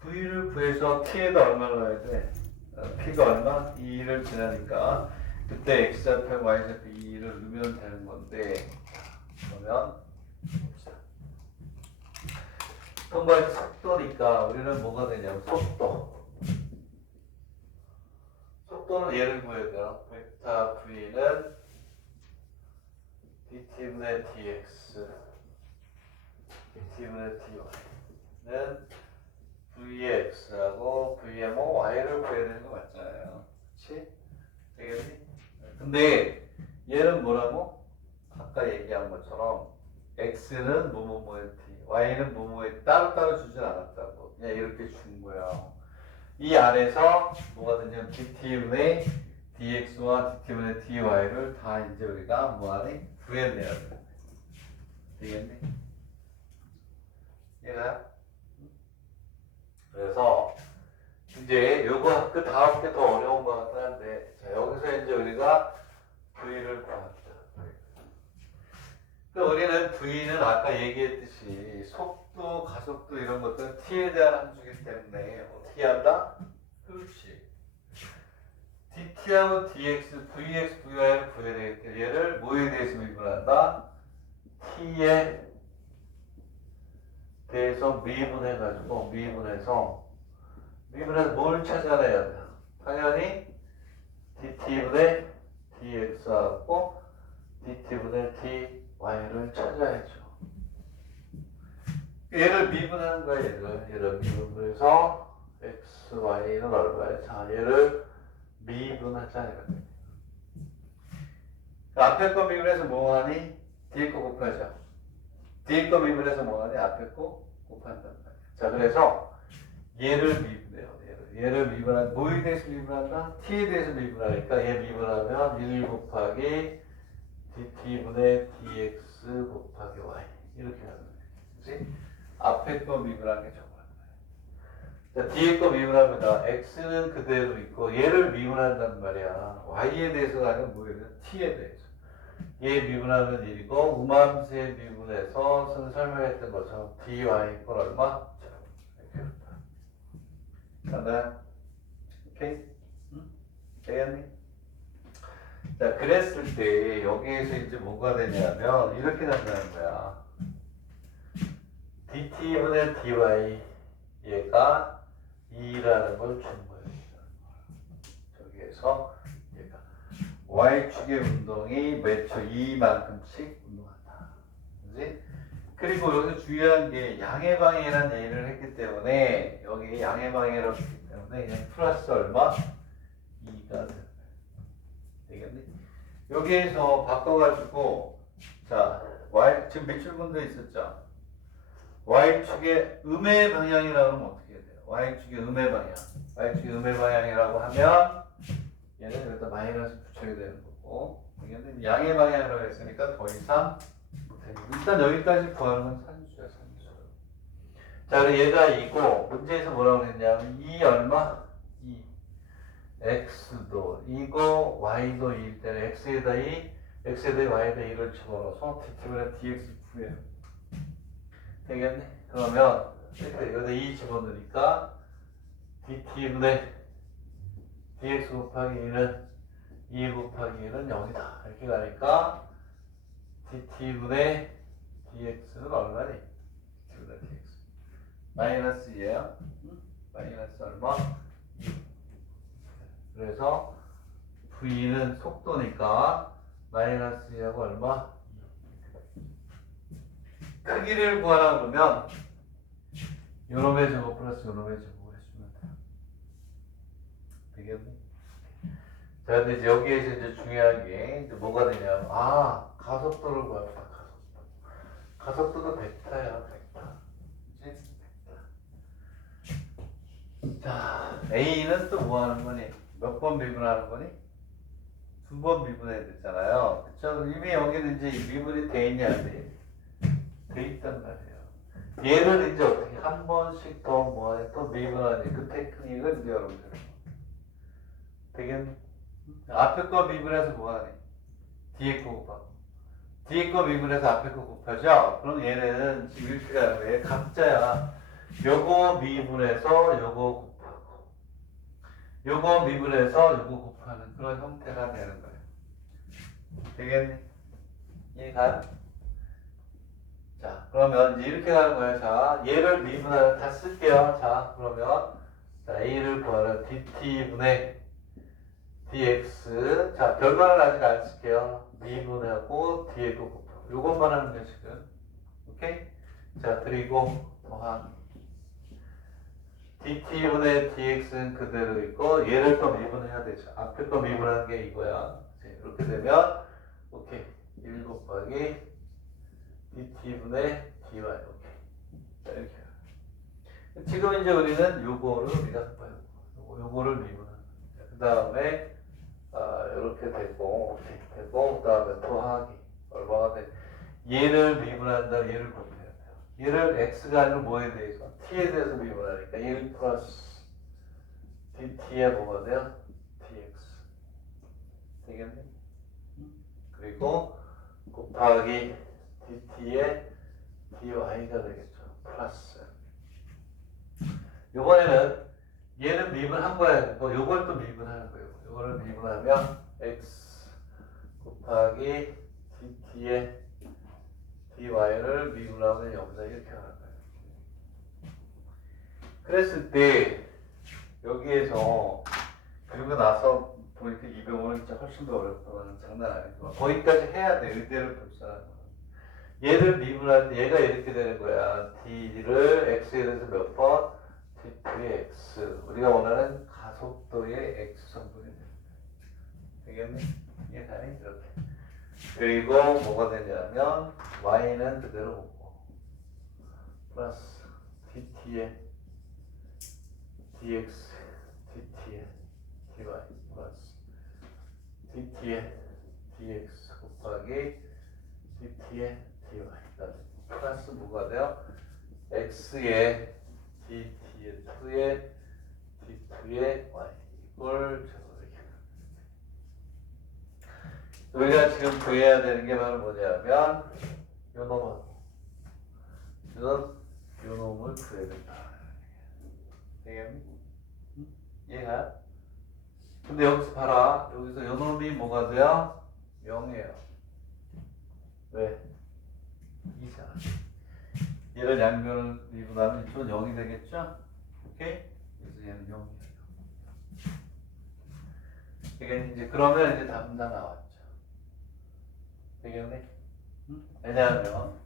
V를 구해서 T에다 얼마를 넣어야 돼? P가 얼마? 2를 지나니까 그때 x좌표, y좌표 2를 넣으면 되는 건데, 그러면 봅시다. 통과의 속도니까 우리는 뭐가 되냐면 속도. 속도는 예를 구해야 돼요. 벡터 v는 dt분의 dx, dt분의 dy는 v의 x하고 v의 뭐 y를 구해야 되는 거 맞잖아요. 그렇지? 되겠니? 근데 얘는 뭐라고? 아까 얘기한 것처럼 x는 뭐뭐뭐의 t, y는 뭐뭐의 따로따로 주진 않았다고. 그냥 이렇게 준 거야. 이 안에서 뭐가 되냐면 dt분의 dx와 dt분의 dy를 다 이제 우리가 뭐하니? 구해내야 돼. 되겠니? 얘가? 그래서 이제 요거 그 다음 게 더 어려운 것 같긴 한데, 자 여기서 이제 우리가 v를 구합니다. 그 우리는 v는 아까 얘기했듯이 속도, 가속도 이런 것들은 t에 대한 함수이기 때문에 어떻게 한다? 그렇지. dt하고 dx, vx, vy를 구해야 되기 때문에 얘를 뭐에 대해서 미분한다? t에 대해서 미분해가지고 미분해서 뭘 찾아내야 돼? 당연히 dt분의 dx하고 dt분의 dy를 찾아야죠. 얘를 미분하는 거야, 얘를 미분해서 x, y는 얼마야? 자, 얘를 미분하자 이거든. 앞에 거 미분해서 뭐하니? 뒤에 거 곱하죠. 뒤에 거 미분해서 뭐하니? 앞에 거 곱한단 말이야. 자, 그래서 얘를 미분해요. 얘를 미분한, 뭐에 대해서 미분한다? t에 대해서 미분하니까 얘 미분하면 1 곱하기 dt분의 dx 곱하기 y 이렇게 하는 거예요. 그치? 앞에 거 미분한 게 저거란 말이야. 자, 뒤에 거 미분합니다. x는 그대로 있고 얘를 미분한단 말이야. y에 대해서가 아니라 뭐에 대해서? t에 대해서. 얘 미분하면 1이고 우함수에 미분해서 선생 설명했던 것처럼 dy 건 얼마? 이렇게 간다. 오케이? 응? 되겠니? 자, 그랬을 때 여기에서 이제 뭐가 되냐면 이렇게 된다는 거야. dt분의 dy 얘가 2라는 걸 준 거예요. 저기에서 얘가 y축의 운동이 매초 2만큼씩 운동한다. 그지? 그리고 여기서 중요한 게 양의 방향이라는 얘기를 했기 때문에 여기 양의 방향이라고 했기 때문에 그냥 플러스 얼마? 2가 되겠니? 여기에서 바꿔가지고 자 y 지금 밑줄분도 있었죠? y축의 음의 방향이라고 하면 어떻게 돼요? y축의 음의 방향. y축의 음의 방향이라고 하면 얘는 여기다 마이너스 붙여야 되는 거고 얘는 양의 방향이라고 했으니까 더 이상 일단 여기까지 구하는 건 산수야, 산수. 자, 그리고 얘가 2고 문제에서 뭐라고 했냐면 2 얼마? 2. x도 2고 y도 2일 때는 x에다 2, x에다 y에다 2를 집어넣어서 dt분의 dx 구해요. 되겠네? 그러면 여기다 2 집어넣으니까 dt분의 dx 곱하기 2는 2 곱하기 1은 0이다. 이렇게 가니까 dt분의 dx는 얼마니? dt분의 dx 마이너스 2예요. 마이너스 얼마? 2. 그래서 v는 속도니까 마이너스 2하고 얼마? 2. 크기를 구하라 그러면 요놈의 제곱 플러스 요놈의 제곱을 해주면 돼요. 되겠니? 자, 근데 이제 여기에서 이제 중요한 게 이제 뭐가 되냐면 가속도를 구합니다. 가속도도 벡터야, 벡터. 그치? 벡터. 자, A는 또 뭐 하는 거니? 몇 번 미분하는 거니? 2번 미분해야 됐잖아요. 그쵸? 이미 여기는 이제 미분이 돼 있냐, 안 돼? 돼 있단 말이에요. 얘를 이제 어떻게 한 번씩 더 뭐해? 또 미분하니 그 테크닉을 이제 여러분들 되겠니? 앞에 거 미분해서 뭐하니? 뒤에 거 곱하고. 뒤에 거 미분해서 앞에 거 곱하죠? 그럼 얘는 지금 이렇게 가는 거예요. 각자야. 요거 미분해서 요거 곱하고. 요거 미분해서 요거 곱하는 그런 형태가 되는 거예요. 되겠니? 이해가? 자, 그러면 이제 이렇게 가는 거야. 자, 얘를 미분하는 다 쓸게요. 자, 그러면 자, a를 구하는 dt분의 dx. 자, 결말은 아직 안 쓸게요. 미분하고 뒤에도 곱하고. 요것만 하면 돼, 지금. 오케이? 자, 그리고 더한 dt분의 dx는 그대로 있고, 얘를 또 미분해야 되죠. 앞에 거 미분하는 게 이거야. 이렇게 되면, 오케이. 1 곱하기 dt분의 dy. 오케이. 자, 이렇게. 지금 이제 우리는 요거를 우리가 요거를 미분하는. 그 다음에 이렇게 되고, 오케이. 되고, 그 다음에 더하기. 얼마가 돼? 얘를 미분한다, 얘를 곱해야 돼요. 얘를 x가 아니라 뭐에 대해서? t에 대해서 미분하니까 1 플러스 dt에 뭐가 돼요? dx. 되겠네? 그리고 곱하기 dt에 dy가 되겠죠. 플러스. 요번에는 얘는 미분한 거야. 요걸 또 미분하는 거예요. 요거를 미분하면 x 곱하기 dt에 dy를 미분하면 여기다 이렇게 하는 거예요. 그랬을 때 여기에서 그리고 나서 보니까 200원은 진짜 훨씬 더 어렵다. 장난 아니고 거기까지 해야 돼. 의대를 볼사람. 얘를 미분할 때 얘가 이렇게 되는 거야. d를 x에 대해서 몇 번? dt의 x. 우리가 원하는 가속도의 x 성분이 되겠네? 이해가니? 이렇게. 그리고 뭐가 되냐면 y는 그대로 오고 플러스 dt의 dx, dt의 dy 플러스 dt의 dx 곱하기 dt의 dy. 플러스 뭐가 돼요? x의 dt의 2의 d2의 y 이걸 우리가 지금 구해야 되는 게 바로 뭐냐면 요 놈하고 지금 요 놈을 구해야 된다. 되겠니? 얘가 근데 여기서 봐라. 여기서 요 놈이 뭐가 돼요? 0이에요. 왜? 2잖아. 얘를 양변을 미분하면 이쪽은 0이 되겠죠? 오케이? 그래서 얘는 0이에요. 되겠니? 이제 그러면 이제 답은 다 나왔죠. 되겠네? 왜냐하면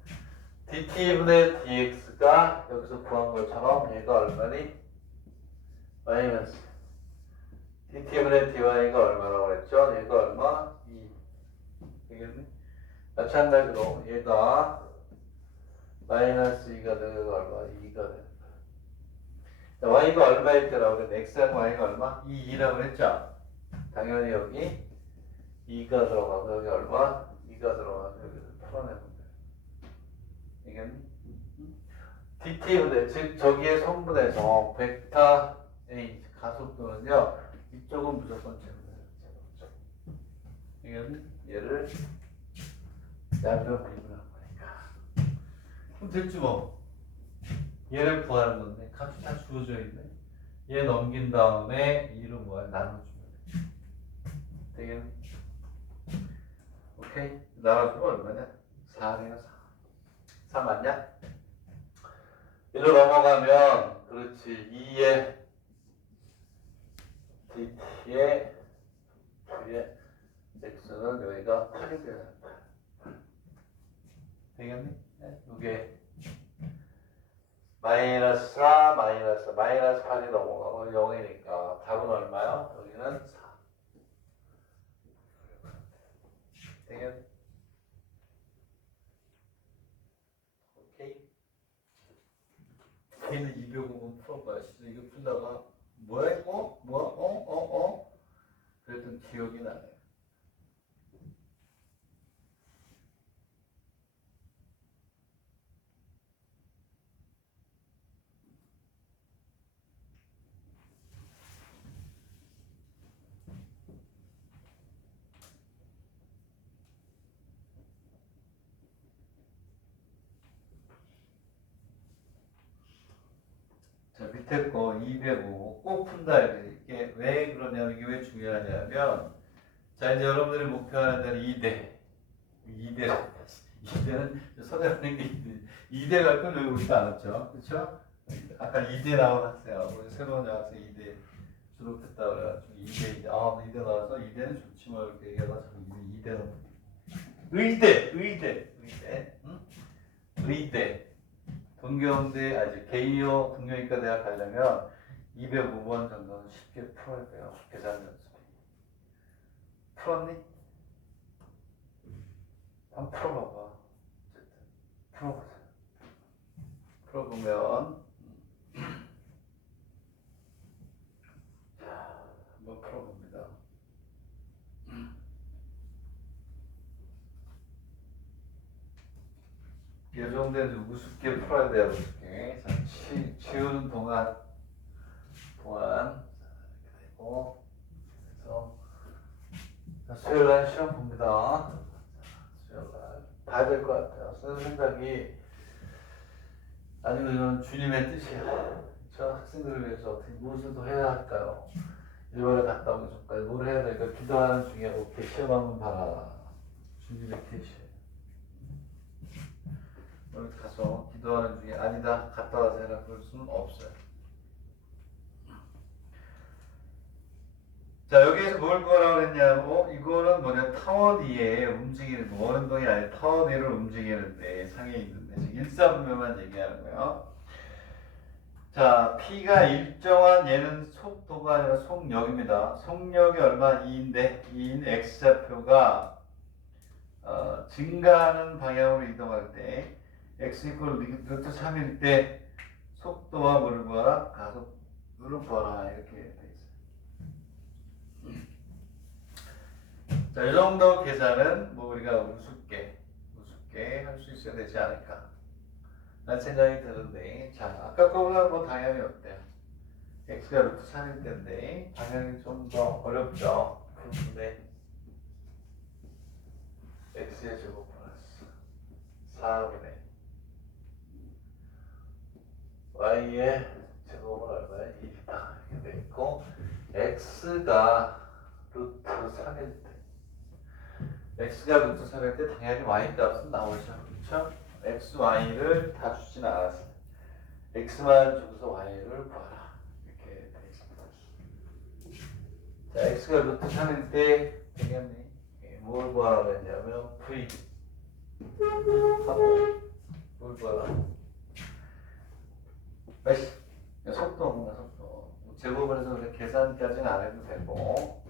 dt분의 dx가 여기서 구한 것처럼 얘가 얼마니? 마이너스 dt분의 dy가 얼마라고 그랬죠? 얘가 얼마? 2. 되겠네? 마찬가지로 얘가 마이너스 2가 되고 얼마? 2가 되는 거야. y가 얼마일 때라고 그랬는데 x랑 y가 얼마? 2라고 그랬죠? 당연히 여기 2가 들어가고 여기 얼마? 2가 들어가서 여기서 풀어내면 돼요. 이게 dt분의 즉 저기의 성분에서 벡터 A 가속도는요 이쪽은 무조건 제로죠. 이게 얘를 양변 미분한 거니까. 그럼 됐지 뭐. 얘를 구하는 건데 값이 다 주어져 있네. 얘 넘긴 다음에 2로 뭐야 나눠주면 돼. 되겠니? 오케이. 나눠주면 얼마냐? 4네요. 4 맞냐? 1로 넘어가면 그렇지 2의 dt의 2의 x는 여기가 8이 되는 거야. 되겠니? 네. 이게 마이너스 4 마이너스 8이 넘어가고 0이니까 답은 얼마요? 여기는 4. 되겠니? 걔는 205번 풀어봐야 진짜 이거 풀다가 뭐야 이거? 그랬던 기억이 나네. 자 밑에 거 205 꼭 푼다 이게 왜 그러냐면 이게 왜 중요하냐면 자, 이제 여러분들이 목표하는 데는 2대는 서대하는 게 2대 갈 걸 여기 오지도 않았죠. 그렇죠? 아까 2대 나온 학생하고 새로운 여학생 2대 졸업했다 그래가지고 2대 나와서 2대는 좋지 뭐 이렇게 얘기하다가 자꾸 2대는 의대 동경대 이제 개이어 동경이과 대학 가려면 205번 정도는 쉽게 풀어야 돼요. 계산 연습. 풀었니? 한번 풀어봐봐. 어쨌든 풀어보자. 풀어보면 자 한번 풀어봅니다. 이 정도는 우습게 풀어야 돼요. 우습게. 자, 치우는 동안 이렇게 되고 그래서 수요일날 시험 봅니다. 수요일날 봐야 될 것 같아요. 쓰는 생각이 아니면 이건 주님의 뜻이야. 저 학생들을 위해서 어떻게 무엇을 더 해야 할까요? 일본에 갔다 오기 전까지 뭘 해야 될까? 기도하는 중에 오케이 시험 한번 봐라. 주님의 뜻이에요. 오늘 가서 기도하는 중에 아니다 갔다 와서 해라 그럴 수는 없어요. 자 여기에서 뭘 구하라고 했냐고 이거는 뭐냐 타원 위에 움직이는 원운동이 아니라 타원 위를 움직이는데 상에 있는데 지금 일사분면만 얘기하는 거예요. 자 P가 일정한 얘는 속도가 아니라 속력입니다. 속력이 얼마 2인데 2인 X좌표가 증가하는 방향으로 이동할 때 x 이퀄 루트 3일 때 속도와 뭐를 구하라? 가속도를 구하라 이렇게 돼 있어요. 자, 이 정도 계산은 뭐 우리가 우습게 할 수 있어야 되지 않을까 라는 생각이 드는데 자, 아까 거보다 뭐 당연히 어때요? x가 루트 3일 때인데 당연히 좀 더 어렵죠. 그런데 x의 제곱 플러스 4분의 y의 제곱은 얼마야? 1이다 이렇게 돼 있고 x가 루트 3일 때 x가 루트 3일 때 당연히 y 값은 나오죠. 그렇죠? x, y를 다 주진 않았어요. x만 주고서 y를 구하라 이렇게 돼 있습니다. 자, x가 루트 3일 때 되겠니? 뭘 구하라고 했냐면 v 하고 뭘 구하라? 속도구나 속도. 제곱을 해서 그래 계산까지는 안 해도 되고.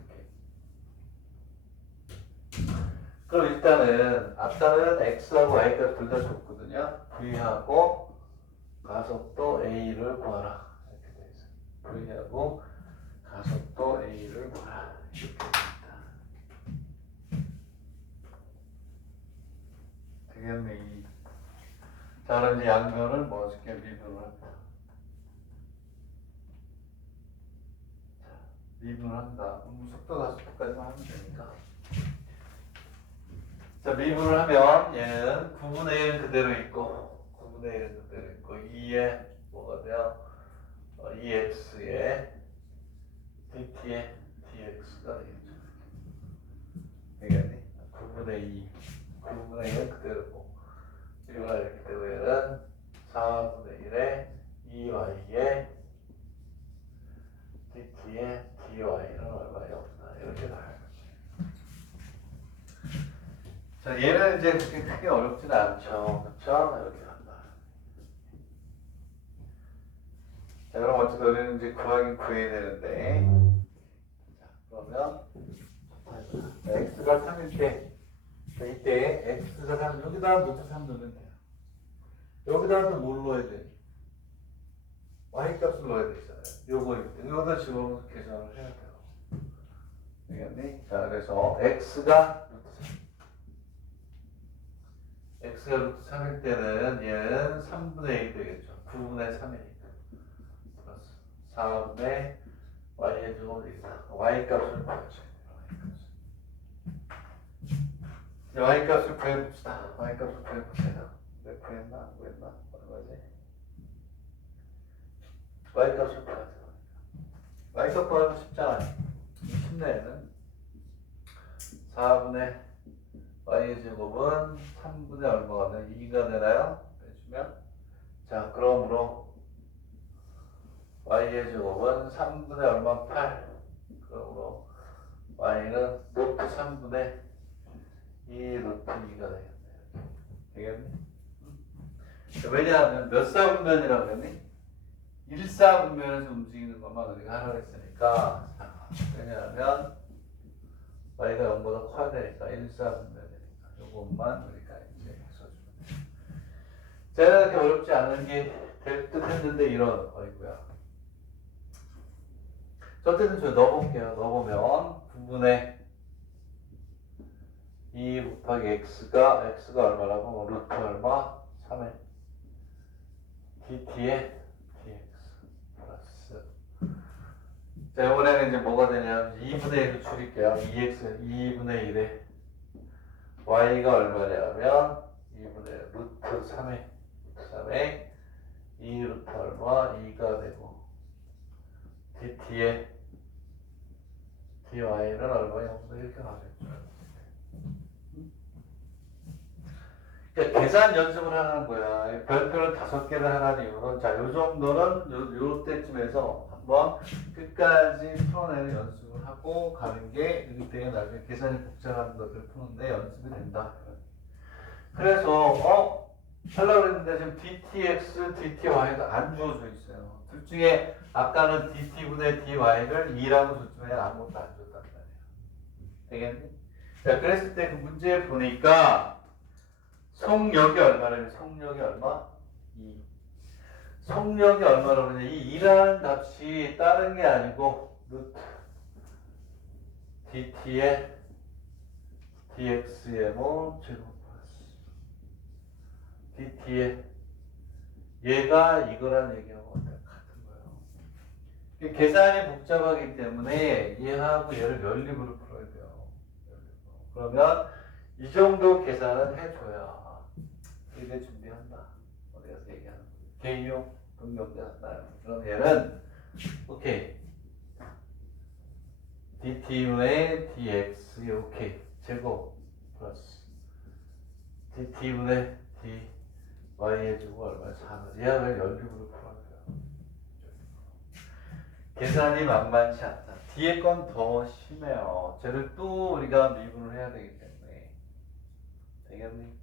그럼 일단은 아까는 x하고 y가 둘 다 줬거든요. v하고 가속도 a를 구하라 이렇게 돼 있어요. v하고 가속도 a를 구하라 이렇게 됩니다. 되겠네. 자 그럼 이제 양변을 멋있게 미분을 합니다. 미분을 한다. 속도 가속도까지만 하면 되니까. 자, 미분을 하면 얘는 9분의 1 그대로 있고 9분의 1 그대로 있고 2에 뭐가 돼요? 2x에 dt에 dx가 되겠죠. 되겠니? 9분의 2 9분의 1 그대로고 그리고 이렇게 되고 얘는 4분의 1에 2y에 dt에 dy는 얼마에 없다 이렇게 나와요. 자, 얘는 이제 그렇게 크게 어렵지는 않죠. 그렇죠? 이렇게 한다. 자, 그럼 어쨌든 우리는 이제 구하긴 구해야 되는데 자, 그러면 x가 3일 때 이때 x가 3 여기다 루트 3 넣으면 돼요. 여기다 뭘 넣어야 돼? y값을 넣어야 되잖아요. 요거다 집어넣어서 계산을 해야 돼요. 되겠니? 자, 그래서 x가 루트 3일 때는 얘는 3분의 1 되겠죠. 9분의 3이니까. 플러스 4분의 y의 제곱이다. y값을 구하죠. y값을 구해봅시다. y값을 구해보세요. 왜 구했나? 안 구했나? 얼마지? y값을 구하죠. y값 구하는 거 쉽잖아요. 쉽네 얘는. 4분의 y의 제곱은 3분의 얼마가 되나요? 2가 되나요? 빼주면 자 그러므로 y의 제곱은 3분의 얼마? 8 그러므로 y는 루트 3분의 2 루트 2가 되겠네요. 되겠니? 왜냐하면 몇 사분면이라고 했니? 1사분면에서 움직이는 것만 우리가 하라고 했으니까 자, 왜냐하면 y가 0보다 커야 되니까 1사분면이니까 요것만 우리가 이제 써주면 돼요. 제가 이렇게 어렵지 않은 게 될 듯 했는데 이런 어이구야. 어쨌든 저 넣어볼게요. 넣어보면 9분의 2 곱하기 x가 얼마라고? 루트 얼마? 3의 dt의 dx 플러스 자 이번에는 이제 뭐가 되냐면 2분의 1을 줄일게요. 2분의 1에 y가 얼마냐면 2분의 1 루트 3의 2 루트 얼마? 2가 되고 dt의 dy는 얼마냐? 이렇게 나오겠죠. 그러니까 계산 연습을 하는 거야. 별표를 5개를 하라는 이유는 자, 요 정도는 요 때쯤에서 한번 끝까지 풀어내는 연습을 하고 가는 게 이때 나중에 계산이 복잡한 것들을 푸는데 연습이 된다. 그래서 하려고 했는데 지금 dtx, dty가 안 주어져 있어요. 둘 중에 아까는 dt분의 dy를 2라고 줬지만 아무것도 안 줬단 말이에요. 되겠니? 자, 그랬을 때 그 문제 보니까 속력이 얼마라면 속력이 얼마? 2. 속력이 얼마라고 그러냐? 이 2라는 값이 다른 게 아니고 루트 dt의 dx의 뭐 제곱 플러스 dt의 얘가 이거란 얘기하고 같은 거예요. 계산이 복잡하기 때문에 얘하고 얘를 연립으로 풀어야 돼요. 그러면 이 정도 계산은 해줘야 이게 준비한다. 어디 가서 얘기하는 거예요. 개인용 등록대 한다. 그럼 얘는 오케이. dt분의 dx 오케이. 제곱 플러스 dt분의 dy의 제곱 얼마야? 4는 얘를 연립으로 풀어줘요. 계산이 만만치 않다. 뒤에 건 더 심해요. 쟤를 또 우리가 미분을 해야 되기 때문에 되겠니?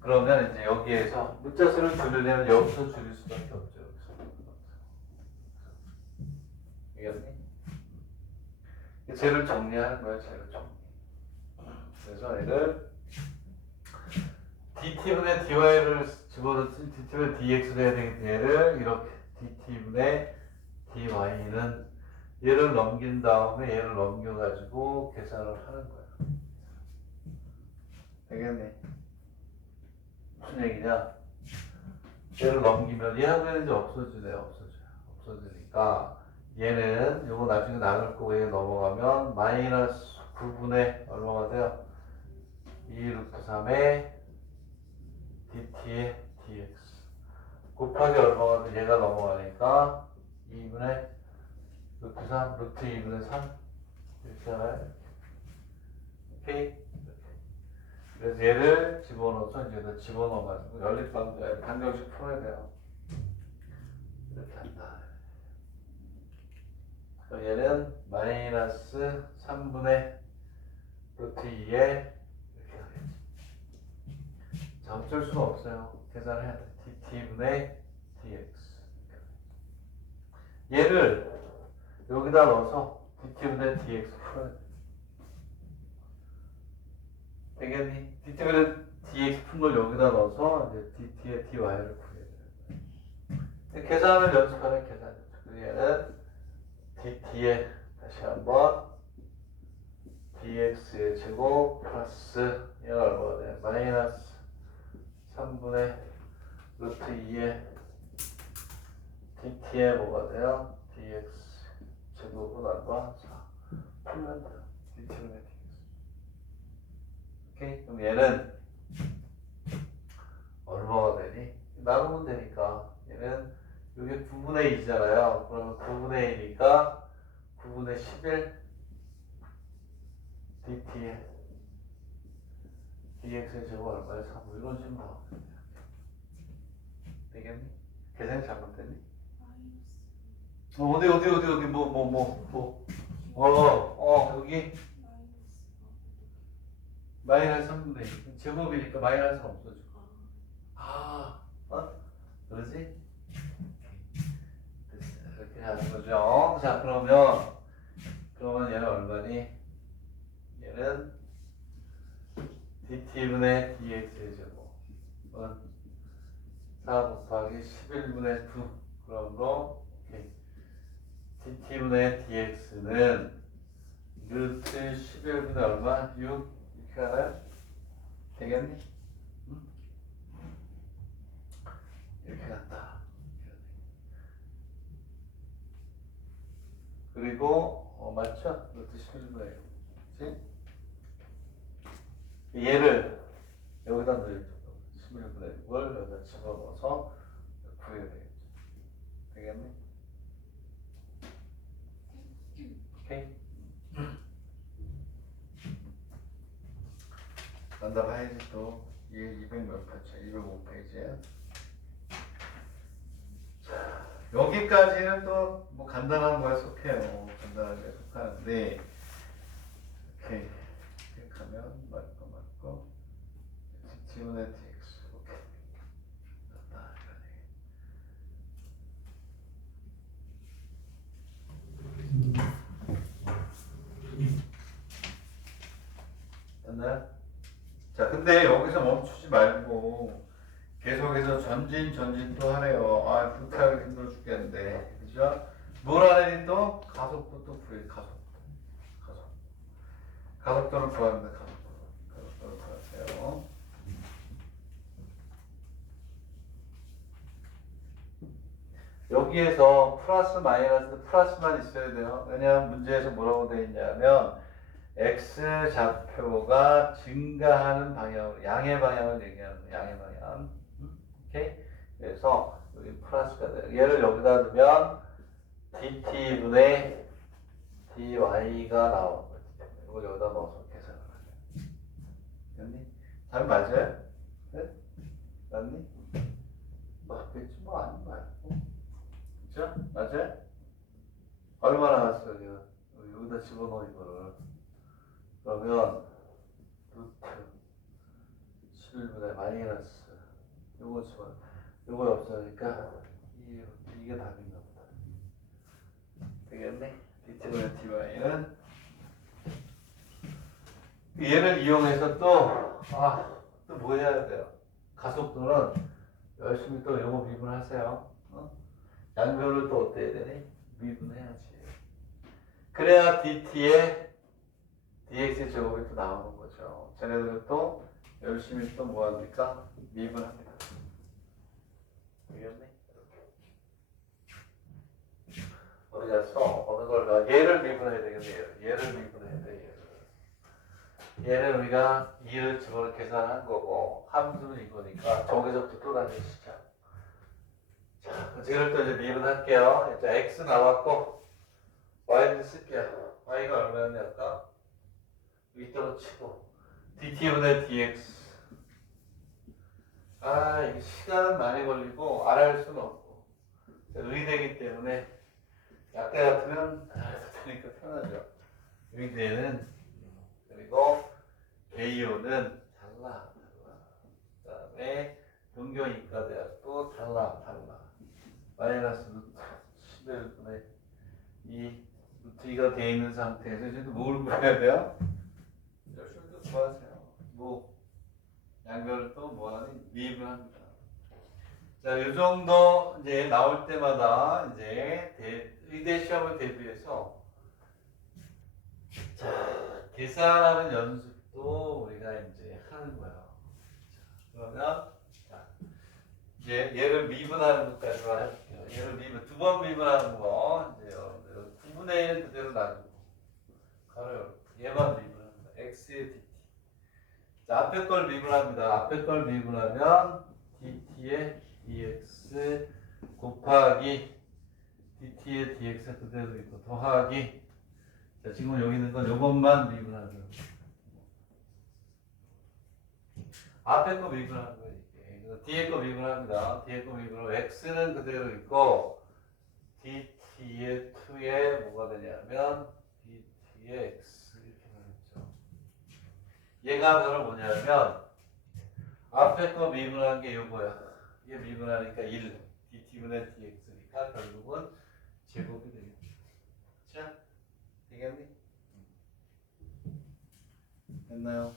그러면 이제 여기에서 문자수를 줄이려면 여기서 줄일 수밖에 없죠. 이해했니? 쟤를 정리하는 거예요. 쟤를 정리. 그래서 얘를 dt분의 dy를 집어넣지 dt분의 dx가 해야 되겠는데 얘를 이렇게 dt분의 dy는 얘를 넘긴 다음에 얘를 넘겨가지고 계산을 하는 거야. 되겠니? 무슨 얘기냐? 얘를 넘기면 얘하고는 이제 없어져요. 없어지니까 얘는 요거 나중에 나눌 거고 얘 넘어가면 마이너스 9분의 얼마가 돼요? 2 루트 3의 dt의 dx 곱하기 얼마가 돼? 얘가 넘어가니까 2분의 루트 3 루트 2분의 3 이렇게 하나요? 오케이? 그래서 얘를 집어넣어서 이제 집어넣어가지고 연립방정 방정식 풀어야 돼요. 이렇게 한다. 그럼 얘는 마이너스 3분의 루트 2에 이렇게 하겠지. 자, 어쩔 수가 없어요. 계산해야 돼. dt분의 dx. 얘를 여기다 넣어서 dt분의 dx 풀어야 돼. 되겠니? dt분의 dx 푼 걸 여기다 넣어서 이제 dt의 dy를 구해야 돼. 계산을 연습하는 계산. 얘는 dt의 다시 한번 dx의 제곱 플러스 얘가 얼마가 돼? 마이너스 3분의 루트 2의 dt의 뭐가 돼요? dx 제곱은 얼마? 4 풀면 돼요. dt분의 dx. 오케이? 그럼 얘는 얼마가 되니? 나누면 되니까 얘는 이게 9분의 2잖아요. 그러면 9분의 1이니까 9분의 11 dt의 dx의 제곱 얼마에 3 이런 식으로 나오겠네. 되겠니? 계산이 잘못됐니? 어디 여기 마이너스 3분의 1 제곱이니까 마이너스는 없어져. 그러지? 됐어. 이렇게 하는 거죠. 자, 그러면 얘는 얼마니? 얘는 dt분의 dx의 제곱은 4 곱하기 11분의 9 그러므로 dt분의 dx는 루트 11분의 얼마? 6 이렇게 하나요? 되겠니? 응? 이렇게 간다. 그리고 맞죠? 루트 11분의 6 그치? 얘를 여기다 넣어야죠. 11분의 6을 여기다 집어넣어서 구해야 되겠죠. 되겠니? 오케이? 난다 봐야지 또. 얘 200 몇 페이지야? 205페이지야. 자, 여기까지는 또 뭐 간단한 거에 속해요. 간단하게 속하는데, 오케이. 이렇게 하면 맞고. dt분의 dx. 오케이. 됐다. 됐나요? 자, 근데 여기서 멈추지 말고 계속해서 전진 또 하래요. 불타기 힘들어 죽겠는데, 그죠? 뭘 하래니 또? 가속도 또 구해. 가속도를 구합니다. 가속도를 구하세요. 여기에서 플러스만 있어야 돼요. 왜냐하면 문제에서 뭐라고 되어 있냐면 x 좌표가 증가하는 방향으로 양의 방향을 얘기하는 거예요. 양의 방향. 오케이? 그래서 여기 플러스가 돼요. 얘를 여기다 넣으면 dt분의 dy가 나오는 거지. 이걸 여기다 넣어서 계산을 하죠. 됐니? 답이 맞아요? 네? 맞니? 맞겠지 뭐 아닌 말고. 그죠? 맞아요? 얼마 나왔어요? 여기다 집어넣어 이거를. 그러면 루트 11분의 마이너스 요거 집어 요거 없으니까 이게 답인가 보다. 되겠네? dt분의 dy는 얘를 이용해서 또 뭐 해야 돼요? 가속도는 열심히 또 영어 미분하세요. 양변을 또 어때야 되니? 미분해야지. 그래야 dt의 dx 제곱이 또 나오는 거죠. 쟤네들은 또 열심히 또 뭐합니까? 미분합니다. 되겠네? 어디 갔어? 어느 걸 얘를 미분해야 되겠네. 얘를 미분해야 돼. 얘는 우리가 2를 집어넣어 계산한 거고 함수는 이거니까 저기서부터 또 다시 시작. 자, 쟤를 또 이제 미분할게요. 이제 x 나왔고 y는 쓸게요. y가 얼마였냐 아까? 위쪽으로 치고 dt분의 dx. 이게 시간은 많이 걸리고 알아할 수는 없고 의대이기 때문에 약대 같으면 되니까 편하죠. 의대는 그리고 개이오는 달라. 그 다음에 동경이과대학도 달라. 마이너스 루트 11분의 2 루트 2가 되어 있는 상태에서 이제 뭘 구해야 돼요? 열심히 또 구하세요. 뭐 양변을 또 뭐하니? 미분합니다. 자, 이 정도 이제 나올 때마다 이제 의대 시험을 대비해서 계산하는 연습도 우리가 이제 하는 거예요. 그러면 이제 얘를 미분하는 것까지만 해볼게요. 얘를 두 번 미분하는 거 이제 여러분들 9분의 1 그대로 놔두고 가로 얘만 미분합니다. x의 dt. 자, 앞에 걸 미분합니다. 앞에 걸 미분하면 dt의 dx 곱하기 dt의 dx 그대로 있고 더하기. 자, 지금 여기 있는 건 요것만 미분하죠. 앞에 거 미분하는 거예요. 이게. 뒤에 거 미분합니다. 뒤에 거 미분하고 x는 그대로 있고 dt의 2에 뭐가 되냐면 dt의 x 이렇게 되겠죠. 얘가 바로 뭐냐면 앞에 거 미분한 게 요거야. 이게 미분하니까 1 dt분의 dx니까 결국은 제곱이 되겠죠. 자, 되겠니? 됐나요?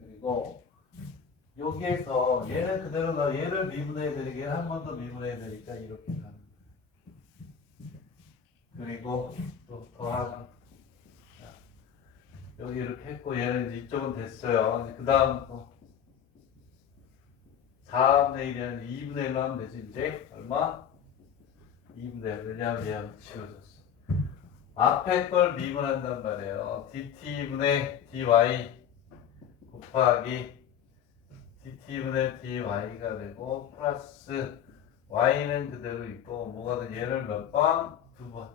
그리고 여기에서 얘는 그대로 나 얘를 미분해야 되니까 얘를 한 번 더 미분해야 되니까 이렇게 가는 거야. 그리고 또 더하기. 여기 이렇게 했고 얘는 이제 이쪽은 됐어요. 그 다음 또 4분의 1이 아니라 2분의 1로 하면 되지. 이제 얼마? 2분의 1. 왜냐하면 얘하고 치워졌어. 앞에 걸 미분한단 말이에요. dt분의 dy 곱하기 dt분의 dy가 되고 플러스 y는 그대로 있고 뭐가 돼? 얘를 몇 번? 두 번.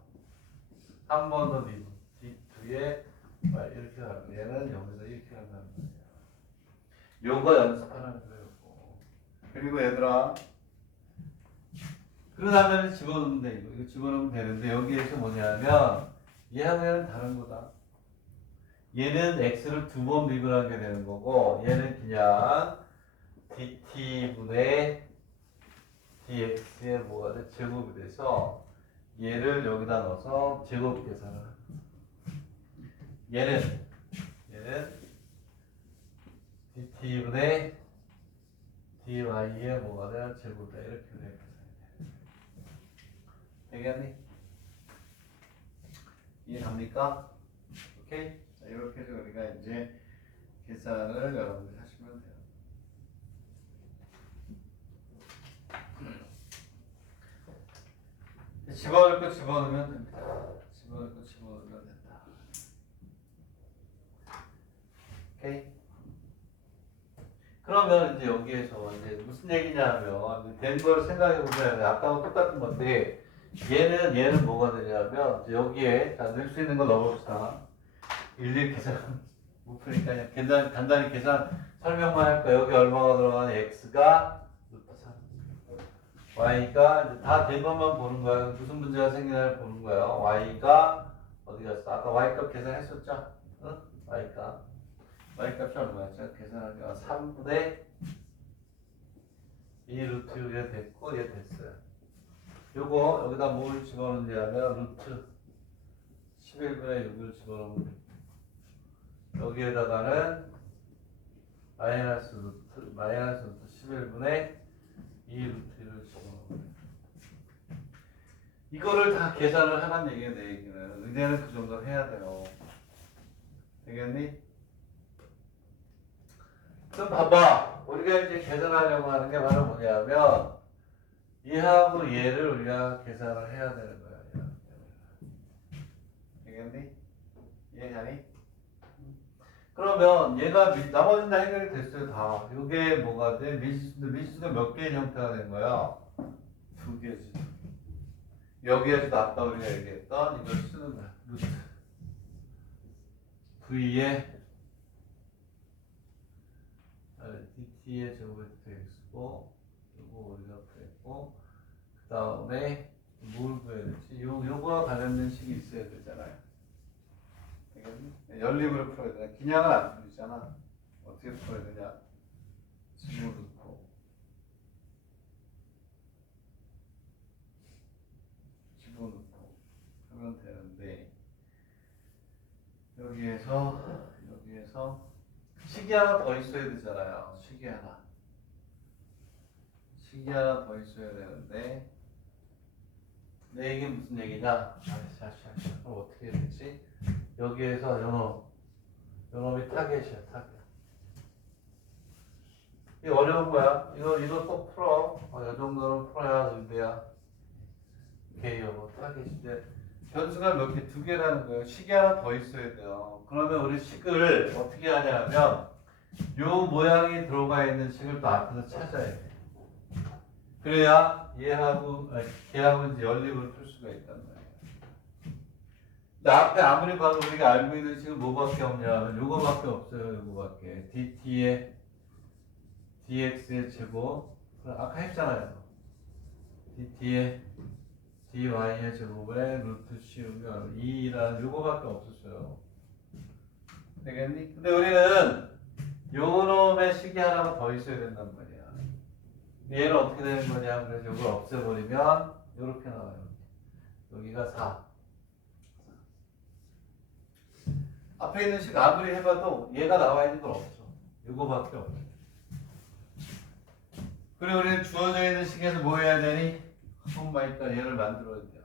한 번 더 미분. d2에 이렇게 가고 얘는 여기서 이렇게 간다는 거예요. 요거 연습하는 거예요. 그리고 얘들아 그러다면 집어넣으면 돼. 이거 집어넣으면 되는데 여기에서 뭐냐면 얘하고 얘는 다른 거다. 얘는 x를 두 번 미분하게 되는 거고 얘는 그냥 dt분의 dx의 뭐가 돼? 제곱이 돼서 얘를 여기다 넣어서 제곱 계산을 합니다. 얘는 dt분의 dy의 뭐가 돼요? 제곱이다. 이렇게 계산이 돼. 되겠니? 이해갑니까? 오케이? 자, 이렇게 해서 우리가 이제 계산을 여러분들이 하시면 돼요. 집어넣을 거 집어넣으면 됩니다. 집어넣을 거 집어넣으면 된다. 오케이? 그러면 이제 여기에서 이제 무슨 얘기냐면 된 걸 생각해 보면 아까와 똑같은 건데 얘는 뭐가 되냐면 이제 여기에 자, 넣을 수 있는 거 넣어봅시다. 일일이 계산 못 푸니까 그냥 간단히 계산 설명만 할까. 여기 얼마가 들어가는 x가 루트 3 y가 이제 다 된 것만 보는 거야. 무슨 문제가 생기나를 보는 거야. y가 어디 갔어? 아까 y값 계산했었죠? 응? y값 y값이 얼마였죠? 계산하니까 3분의 2 루트 얘 됐고 얘 됐어요. 요거 여기다 뭘 집어넣느냐면 루트 11분의 6을 집어넣으면 돼. 여기에다가는 마이너스 루트 11분의 2 루트를 집어넣으면 돼. 이거를 다 계산을 하란 얘기예요. 내 얘기는 의대는 그 정도 해야 돼요. 되겠니? 그럼 봐봐. 우리가 이제 계산하려고 하는 게 바로 뭐냐면 얘하고 얘를 우리가 계산을 해야 되는 거야. 되겠니? 이해하니? 그러면 얘가 나머지는 다 해결이 됐어요. 다. 이게 뭐가 돼? 미지수가 몇 개의 형태가 된 거야? 두 개지. 여기에서 아까 우리가 얘기했던 이걸 쓰는 거야. 루트 V에 dt의 제곱이 x고 이거 우리가 구했고 그 다음에 뭘 구해야 되지? 요거와 관련된 식이 있어야 되잖아요. 되겠니? 연립으로 풀어야 되나? 그냥은 안 풀리잖아. 어떻게 풀어야 되냐? 집어넣고 하면 되는데 여기에서 식이 하나 더 있어야 되잖아요. 식이 하나 더 있어야 되는데 내 얘기 무슨 얘기냐? 그럼 어떻게 해야 되지? 여기에서 요놈이 타겟이야. 타겟. 이거 어려운 거야. 이거 꼭 풀어. 이 정도는 풀어야 의대야. 오케이, 요거 타겟인데 변수가 몇 개? 두 개라는 거예요. 식이 하나 더 있어야 돼요. 그러면 우리 식을 어떻게 하냐면 요 모양이 들어가 있는 식을 또 앞에서 찾아야 돼. 그래야 걔하고 이제 연립을 풀 수가 있단 말이에요. 근데 앞에 아무리 봐도 우리가 알고 있는 식은 뭐밖에 없냐면 요거밖에 없어요. 요거밖에. dt의 dx의 제곱 아까 했잖아요. dt의 dy의 제곱에 루트 씌우면 2라는 요거밖에 없었어요. 되겠니? 근데 우리는 요 놈의 식이 하나가 더 있어야 된단 말이야. 얘는 어떻게 되는 거냐? 그래서 요걸 없애버리면 요렇게 나와요. 여기가 4. 앞에 있는 식 아무리 해봐도 얘가 나와 있는 건 없죠. 요거밖에 없죠. 그리고 우리는 주어져 있는 식에서 뭐 해야 되니? 한번만니까 얘를 만들어야 돼요.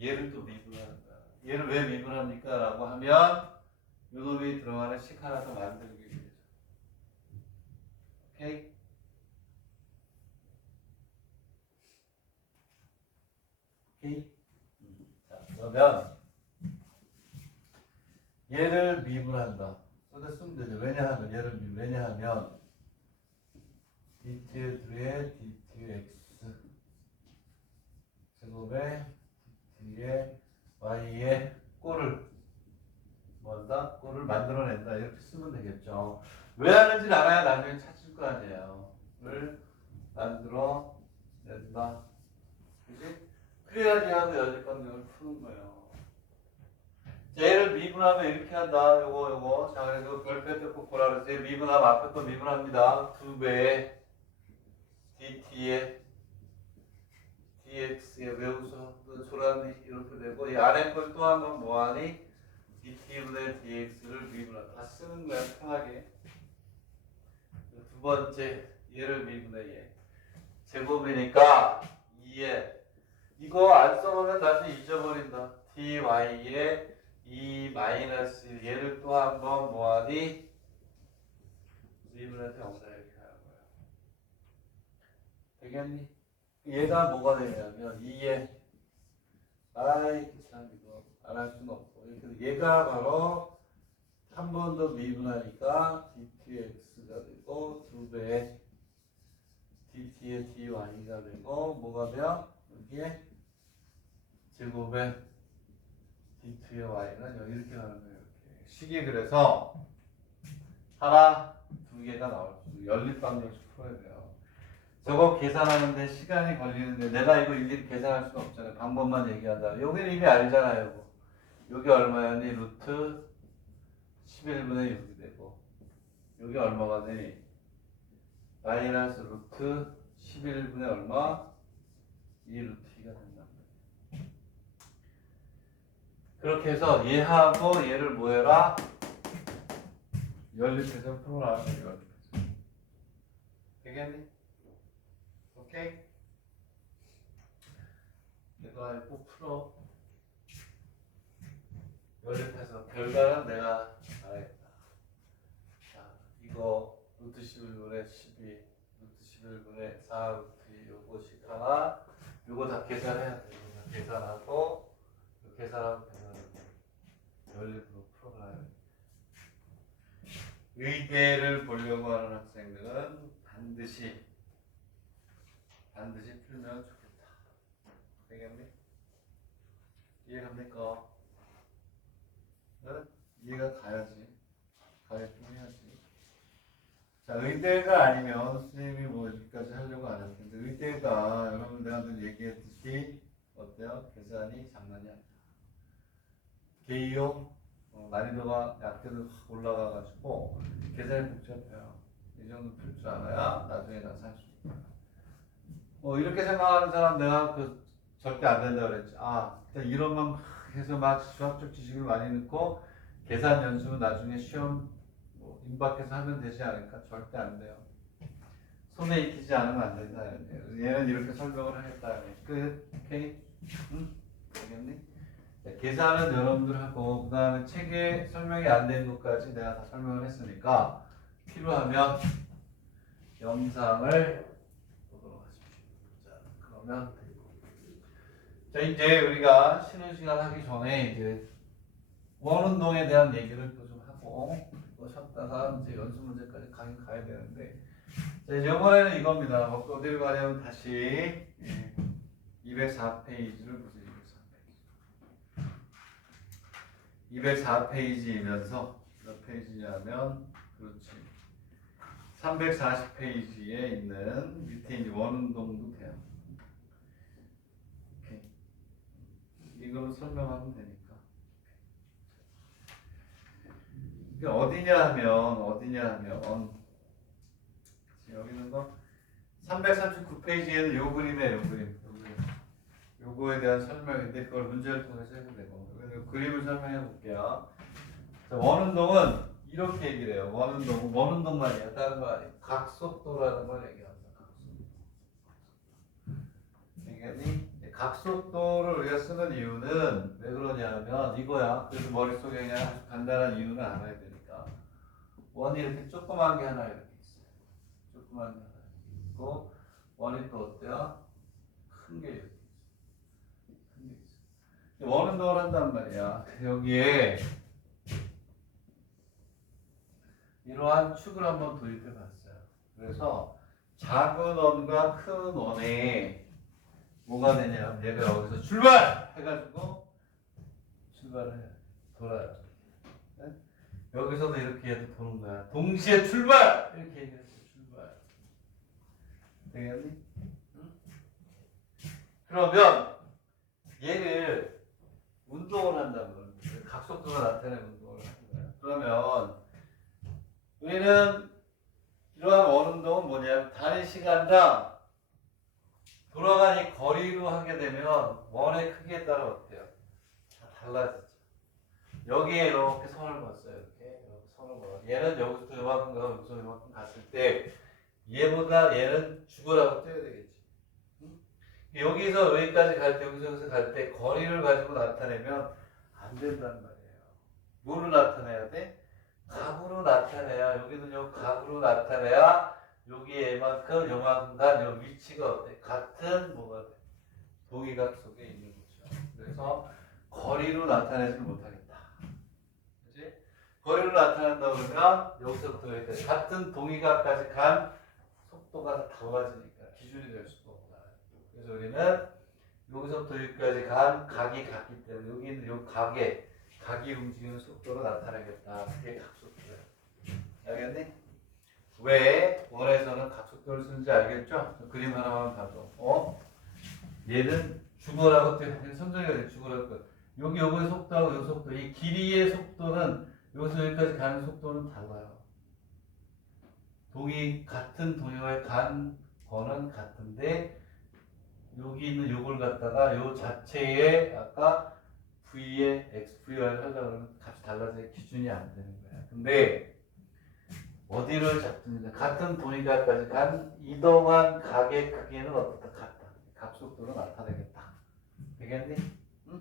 얘를 또 미분하는 거야. 얘를 왜 미분합니까? 라고 하면 요놈이 들어가는 식 하나 더 만들기 위해서. 오케이? 오케이? 자, 그러면 얘를 미분한다. 쏟아 쓰면 되죠. 왜냐하면 왜냐하면 dt의 dtx 제곱에 dt의 y의 꼴을 뭐한다? 꼴을 만들어낸다. 이렇게 쓰면 되겠죠. 왜 하는지를 알아야 나중에 찾을 거 아니에요. 를 만들어낸다. 그지? 그래야지 하고 여지껏 이걸 푸는 거예요. 자, 얘를 미분하면 이렇게 한다. 요거. 자, 그래서 별표 뜯고 보라 그랬어요. 미분하면 앞에 거 미분합니다. 2배의 dt의 dx에 왜 웃어? 또 조란이 이렇게 되고 이 아래 걸 또 한 번 뭐하니? dt분의 dx를 미분한다. 다 쓰는 거야 편하게. 두 번째 얘를 미분해 얘. 제곱이니까 2에 이거 안 써보면 나중에 잊어버린다. dy에 2 마이너스 얘를 또 한 번 뭐하니? 미분해서 영사 이렇게 하는 거야. 되겠니? 얘가 뭐가 되냐면 2에 아이 참 이거 안 할 수는 없고 이렇게 얘가 바로 한 번 더 미분하니까 dtx가 되고 2배의 dt의 dy가 되고 뭐가 돼요? 여기에 제곱에 dt의 y는 여기 이렇게 가는 거예요. 이렇게 식이 그래서 하나, 두 개가 나올 수 연립방정식 풀어야 돼요. 저거 계산하는데 시간이 걸리는데 내가 이거 일일이 계산할 수는 없잖아요. 방법만 얘기한다. 여기는 이미 알잖아요. 여기 얼마였니? 루트 11분의 6이 되고 여기 얼마가 되니? 마이너스 루트 11분의 얼마? 2 루트 2가 된단 말이에요. 그렇게 해서 얘하고 얘를 뭐 해라? 연립해서 풀어라. 연립해서. 되겠니? 오케이? 내가 꼭 풀어. 연립해서 결과는 내가 알아야겠다. 자, 이거 루트 11분의 12, 루트 11분의 4 루트 2 요거씩 하나, 요거 다 계산해야 돼. 계산하고, 계산하고 연립으로 풀어가야 돼. 의대를 보려고 하는 학생들은 반드시 풀면 좋겠다. 되겠니? 이해갑니까? 이해가 가야지. 가야끔 해야지. 자, 의대가 아니면 선생님이 뭐 여기까지 하려고 안 할 텐데 의대가 여러분 내가 늘 얘기했듯이 어때요? 계산이 장난이 아니야. 개이용 난이도가 약대로 확 올라가가지고 계산이 복잡해요. 이 정도 풀 줄 알아야 나중에 가서 할 수 있다. 이렇게 생각하는 사람 내가 절대 안 된다 그랬지. 이런만 막 해서 막 수학적 지식을 많이 넣고 계산 연습은 나중에 시험 임박해서 하면 되지 않을까? 절대 안 돼요. 손에 익히지 않으면 안 된다. 얘는 이렇게 설명을 하겠다. 끝. 오케이? 응? 알겠니? 계산은 여러분들 하고 그 다음에 책에 설명이 안 된 것까지 내가 다 설명을 했으니까 필요하면 영상을 보도록 하십시오. 자, 그러면 자 이제 우리가 쉬는 시간 하기 전에 이제 원운동에 대한 얘기를 또 좀 하고 또 쉬었다가 이제 연습 문제까지 가야 되는데 자 이제 이번에는 이겁니다. 어디를 가냐면 다시 204페이지를 보세요. 204페이지이면서 몇 페이지냐면 그렇지 340페이지에 있는 밑에 이제 원운동도 돼요. 오케이. 이걸로 설명하면 되니까. 이게 어디냐 하면 여기 있는 거 339페이지에는 요 그림이에요. 요 그림. 요거에 대한 설명인데 그걸 문제를 통해서 해도 되고 요 그림을 설명해 볼게요. 자, 원운동은 이렇게 얘기를 해요. 원운동만이야. 다른 거 아니에요. 각속도라는 걸 얘기합니다. 각속도. 각속도를 우리가 쓰는 이유는 왜 그러냐면 이거야. 그래서 머릿속에 그냥 아주 간단한 이유는 알아야 되니까. 원이 이렇게 조그만 게 하나 이렇게 있어요. 조그만 게 하나 있고 원이 또 어때요? 큰 게 이렇게 있어요. 큰 게 있어요. 원운동을 한단 말이야. 여기에 이러한 축을 한번 도입해 봤어요. 그래서 작은 원과 큰 원에 뭐가 되냐? 얘가 여기서 출발! 해가지고 출발을 해요. 돌아요. 네? 여기서도 이렇게 해도 도는 거야. 동시에 출발! 이렇게 얘기했어. 출발. 되겠니? 응? 그러면 얘를 운동을 한다는 거예요. 각속도가 나타내는 운동을 하는 거예요. 그러면 우리는 이러한 원운동은 뭐냐면 단위 시간당 돌아가는 이 거리로 하게 되면 원의 크기에 따라 어때요? 다 달라지죠. 여기에 이렇게 선을 봤어요. 이렇게 선을 봐. 얘는 여기서부터 이만큼 가고 여기서 이만큼 갔을 때 얘보다 얘는 죽으라고 뛰어야 되겠지. 응? 여기서 여기까지 갈 때 여기서 갈 때 거리를 가지고 나타내면 안 된단 말이에요. 뭐로 나타내야 돼? 각으로 나타내야 여기는 요 각으로 나타내야 여기에 이만큼 요만큼 간 요 위치가 어때? 같은 뭐가 돼? 동의각 속에 있는 거죠. 그래서 거리로 나타내지 못하겠다. 그렇지? 거리로 나타낸다 그러면 여기서부터 여기까지 같은 동의각까지 간 속도가 달라지니까 기준이 될 수가 없다. 그래서 우리는 여기서부터 여기까지 간 각이 같기 때문에 여기 있는 요 각이 움직이는 속도로 나타내겠다. 그게 각속도예요. 알겠니? 왜 원에서는 각속도를 쓰는지 알겠죠? 그림 하나만 봐도 얘는 죽어라고 선정해야 돼. 죽어라고. 요거의 속도하고 요 속도, 이 길이의 속도는 여기서 여기까지 가는 속도는 달라요. 같은 동의어에 간 거는 같은데 여기 있는 요걸 갖다가 요 자체에 아까 V의 XV를 하려고 그러면 값이 달라져야 기준이 안 되는 거야. 근데 어디를 잡든지 같은 동의각까지 간 이동한 각의 크기는 어떻다? 같다. 각속도로 나타내겠다. 되겠니? 응?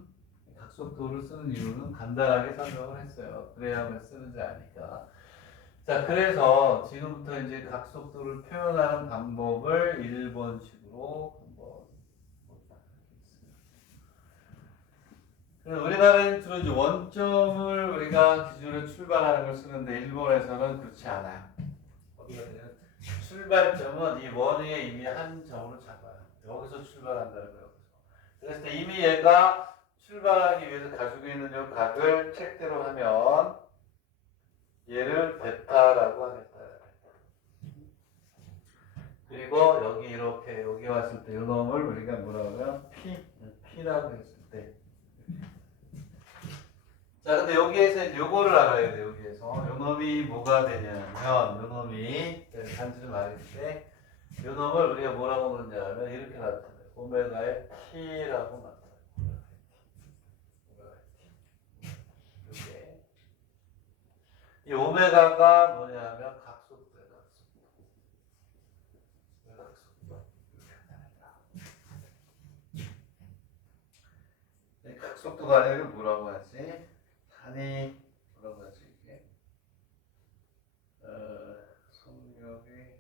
각속도를 쓰는 이유는 간단하게 설명을 했어요. 그래야만 쓰는지 아니까. 자, 그래서 지금부터 이제 각속도를 표현하는 방법을 1번식으로 한번 보도록 하겠습니다. 우리나라는 주로 이제 원점을 우리가 기준으로 출발하는 걸 쓰는데 일본에서는 그렇지 않아요. 출발점은 이 원 위에 이미 한 점으로 잡아요. 여기서 출발한다는 거예요. 그래서 이미 얘가 출발하기 위해서 가지고 있는 이 각을 책대로 하면 얘를 베타라고 하겠다. 그리고 여기 이렇게 여기 왔을 때 이 놈을 우리가 뭐라고 하면 P라고 했을 때. 자, 근데 여기에서 이제 요거를 알아야 돼요. 여기에서 요 놈이 뭐가 되냐면 요 놈이 단지 좀 알릴 때 요 놈을 우리가 뭐라고 그러냐면 이렇게 나타내요. 오메가의 T라고 나타내요. 이게 이 오메가가 뭐냐면 각속도예요. 각속도. 각속도가 아니라 뭐라고 하지? 단위 뭐라고 하지 이게? 속력의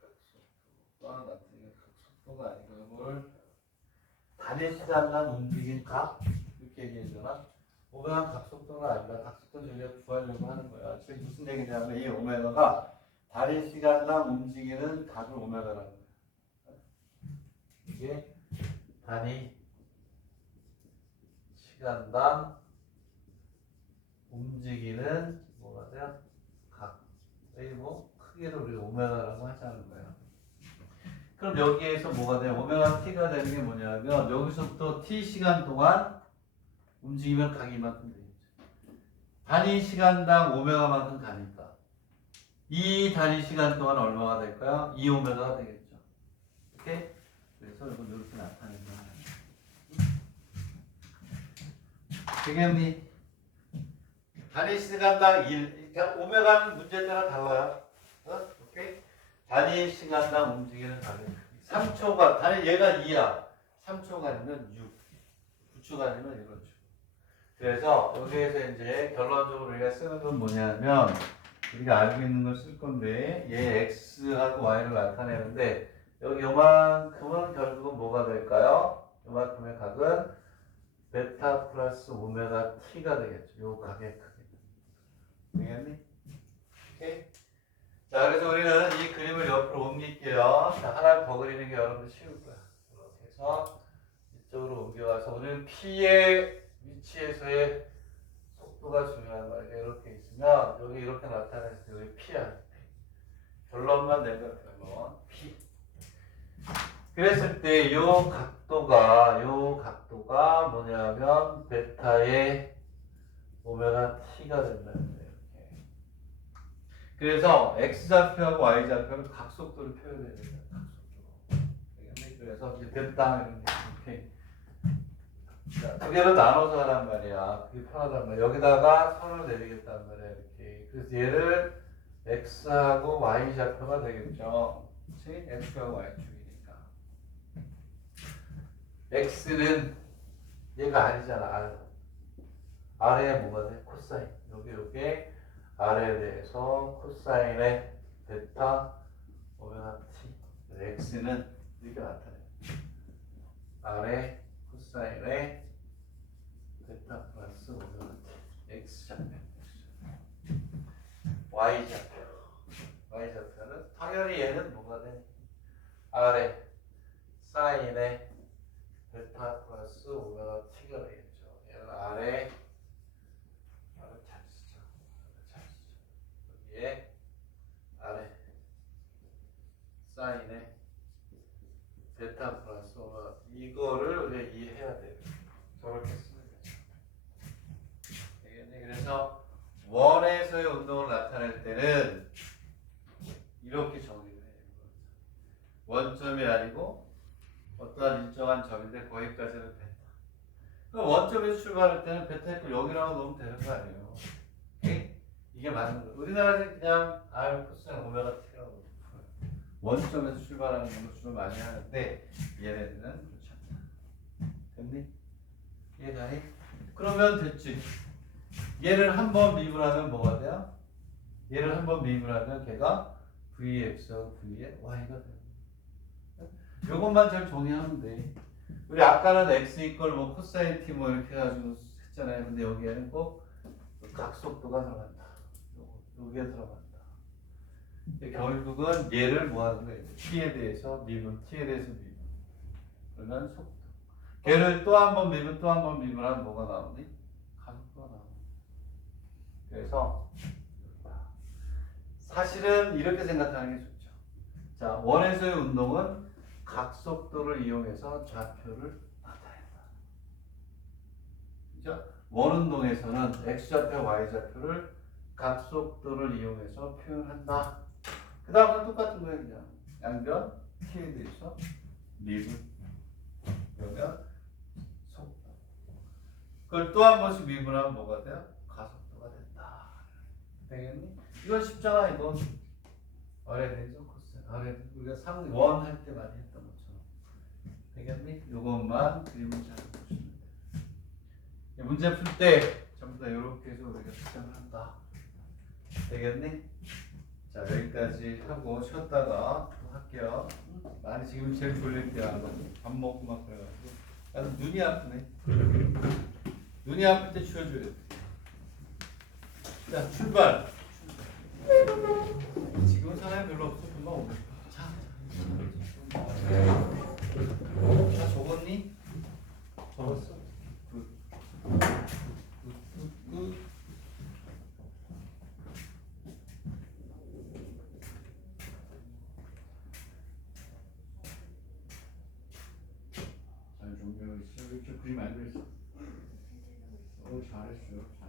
각속도가 나타내는 각속도가 아니고 이걸 단위 시간당 움직인 각 이렇게 얘기하잖아. 오메가 각속도는 아니라 각속도 우리가 구하려고 하는 거야. 지금 무슨 얘기냐면 이 오메가가 단위 시간당 움직이는 각을 오메가라는 거야. 이게 단위 시간당 움직이는 뭐가 돼요? 각의 뭐 크기를 우리가 오메가라고 하자는 거예요. 그럼 여기에서 뭐가 돼요? 오메가 t가 되는 게 뭐냐면 여기서부터 t 시간 동안 움직이면 각이 이만큼 되겠죠. 단위 시간당 오메가만큼 가니까 이 단위 시간 동안 얼마가 될까요? 2 오메가가 되겠죠. 오케이? 그래서 이건 이렇게 나타내는 거예요. 되겠니? 단위 시간당 1. 그러니까 오메가는 문제 따라 달라요. 오케이? 단위 시간당 움직이는 각의 크기. 3초가, 단위 얘가 2야. 3초가 아니면 6. 9초가 아니면 이런 식. 그래서 여기에서 이제 결론적으로 우리가 쓰는 건 뭐냐면 우리가 알고 있는 걸 쓸 건데 얘 x하고 y를 나타내는데 여기 요만큼은 결국은 뭐가 될까요? 요만큼의 각은 베타 플러스 오메가 t가 되겠죠. 요 각의 크기. 되겠니? 오케이? 자, 그래서 우리는 이 그림을 옆으로 옮길게요. 자, 하나를 더 그리는 게 여러분들 쉬울 거야. 이렇게 해서 이쪽으로 옮겨와서 우리는 P의 위치에서의 속도가 중요한 말이야. 이렇게 있으면 여기 이렇게 나타냈을 때 여기 P야. 결론만 내면 결론 P. 그랬을 때 요 각도가 뭐냐면 베타의 오메가 t가 된다는 거예요. 그래서 x좌표하고 y좌표는 각속도를 표현해야 된다. 각속도. 그래서 이제 베타 이렇게 두 개로 나눠서 하란 말이야. 그게 편하단 말이야. 여기다가 선을 내리겠단 말이야. 이렇게. 그래서 얘를 x하고 y좌표가 되겠죠. 그렇지? x하고 y축이니까. x는 얘가 아니잖아. R. R에 뭐가 돼? 코사인. 요게 R에 대해서 코사인의 베타 오메가 t. x는 이렇게 나타내. R에 코사인의 베타 플러스 오메가 t. x좌표. y좌표는 당연히 얘는 뭐가 돼? R에 사인의 베타 플러스 오메가 t가 되겠죠. 얘는 R에 잘 쓰죠. 여기에 아래 사인에 베타 플러스 오메가 이거를 우리가 이해해야 돼요. 저렇게 쓰는 거죠. 되겠네. 그래서 원에서의 운동을 나타낼 때는 이렇게 정리를 해요. 원점이 아니고 어떠한 일정한 점인데 거기까지는 베타. 그럼 원점에서 출발할 때는 베타 있고 여기라고 놓으면 되는 거 아니에요. 오케이? 이게 맞는 거예요. 우리나라에서 그냥 R 코사인 오메가 t라고 풀어요. 원점에서 출발하는 걸 주로 많이 하는데 얘네들은 그렇지 않다. 됐니? 이해가니? 그러면 됐지. 얘를 한번 미분하면 뭐가 돼요? 얘를 한번 미분하면 걔가 Vx하고 V의 Y가 돼요. 요것만 잘 정리하면 돼. 우리 아까는 x 이퀄 뭐 코사인 t 뭐 이렇게 해가지고 했잖아요. 근데 여기에는 꼭 각속도가 들어간다. 요게 들어간다. 근데 결국은 얘를 뭐 하는 거예요? t에 대해서 미분, t에 대해서 미분. 그러면 속도. 걔를 또 한 번 미분, 또 한 번 미분하면 뭐가 나오니? 각속도가 나오니. 그래서 사실은 이렇게 생각하는 게 좋죠. 자, 원에서의 운동은 각속도를 이용해서 좌표를 나타낸다. 그죠? 원운동에서는 x좌표, y좌표를 각속도를 이용해서 표현한다. 그 다음은 똑같은 거예요. 그냥 양변 t에 대해서 미분 그러면 속도. 그걸 또 한 번씩 미분하면 뭐가 돼요? 가속도가 된다. 되겠니? 이건 쉽잖아. 이건 아래 대해서 코사인. 아래 우리가 원 할 때 많이 했던 것처럼. 되겠니? 요것만 그림을 잘 보시면 돼요. 문제 풀 때 전부 다 이렇게 해서 우리가 측정을 한다. 되겠니? 자, 여기까지 하고 쉬었다가 또 할게요. 많이 지금 제일 졸릴 때야. 밥 먹고 막 그래가지고. 나도 눈이 아프네. 눈이 아플 때 쉬어줘야 돼. 자, 출발. 지금은 사람이 별로 없어. 금방 오고. 자, 다 적었니? 적었어. 굿. 그림 안 그렸어. 잘했어.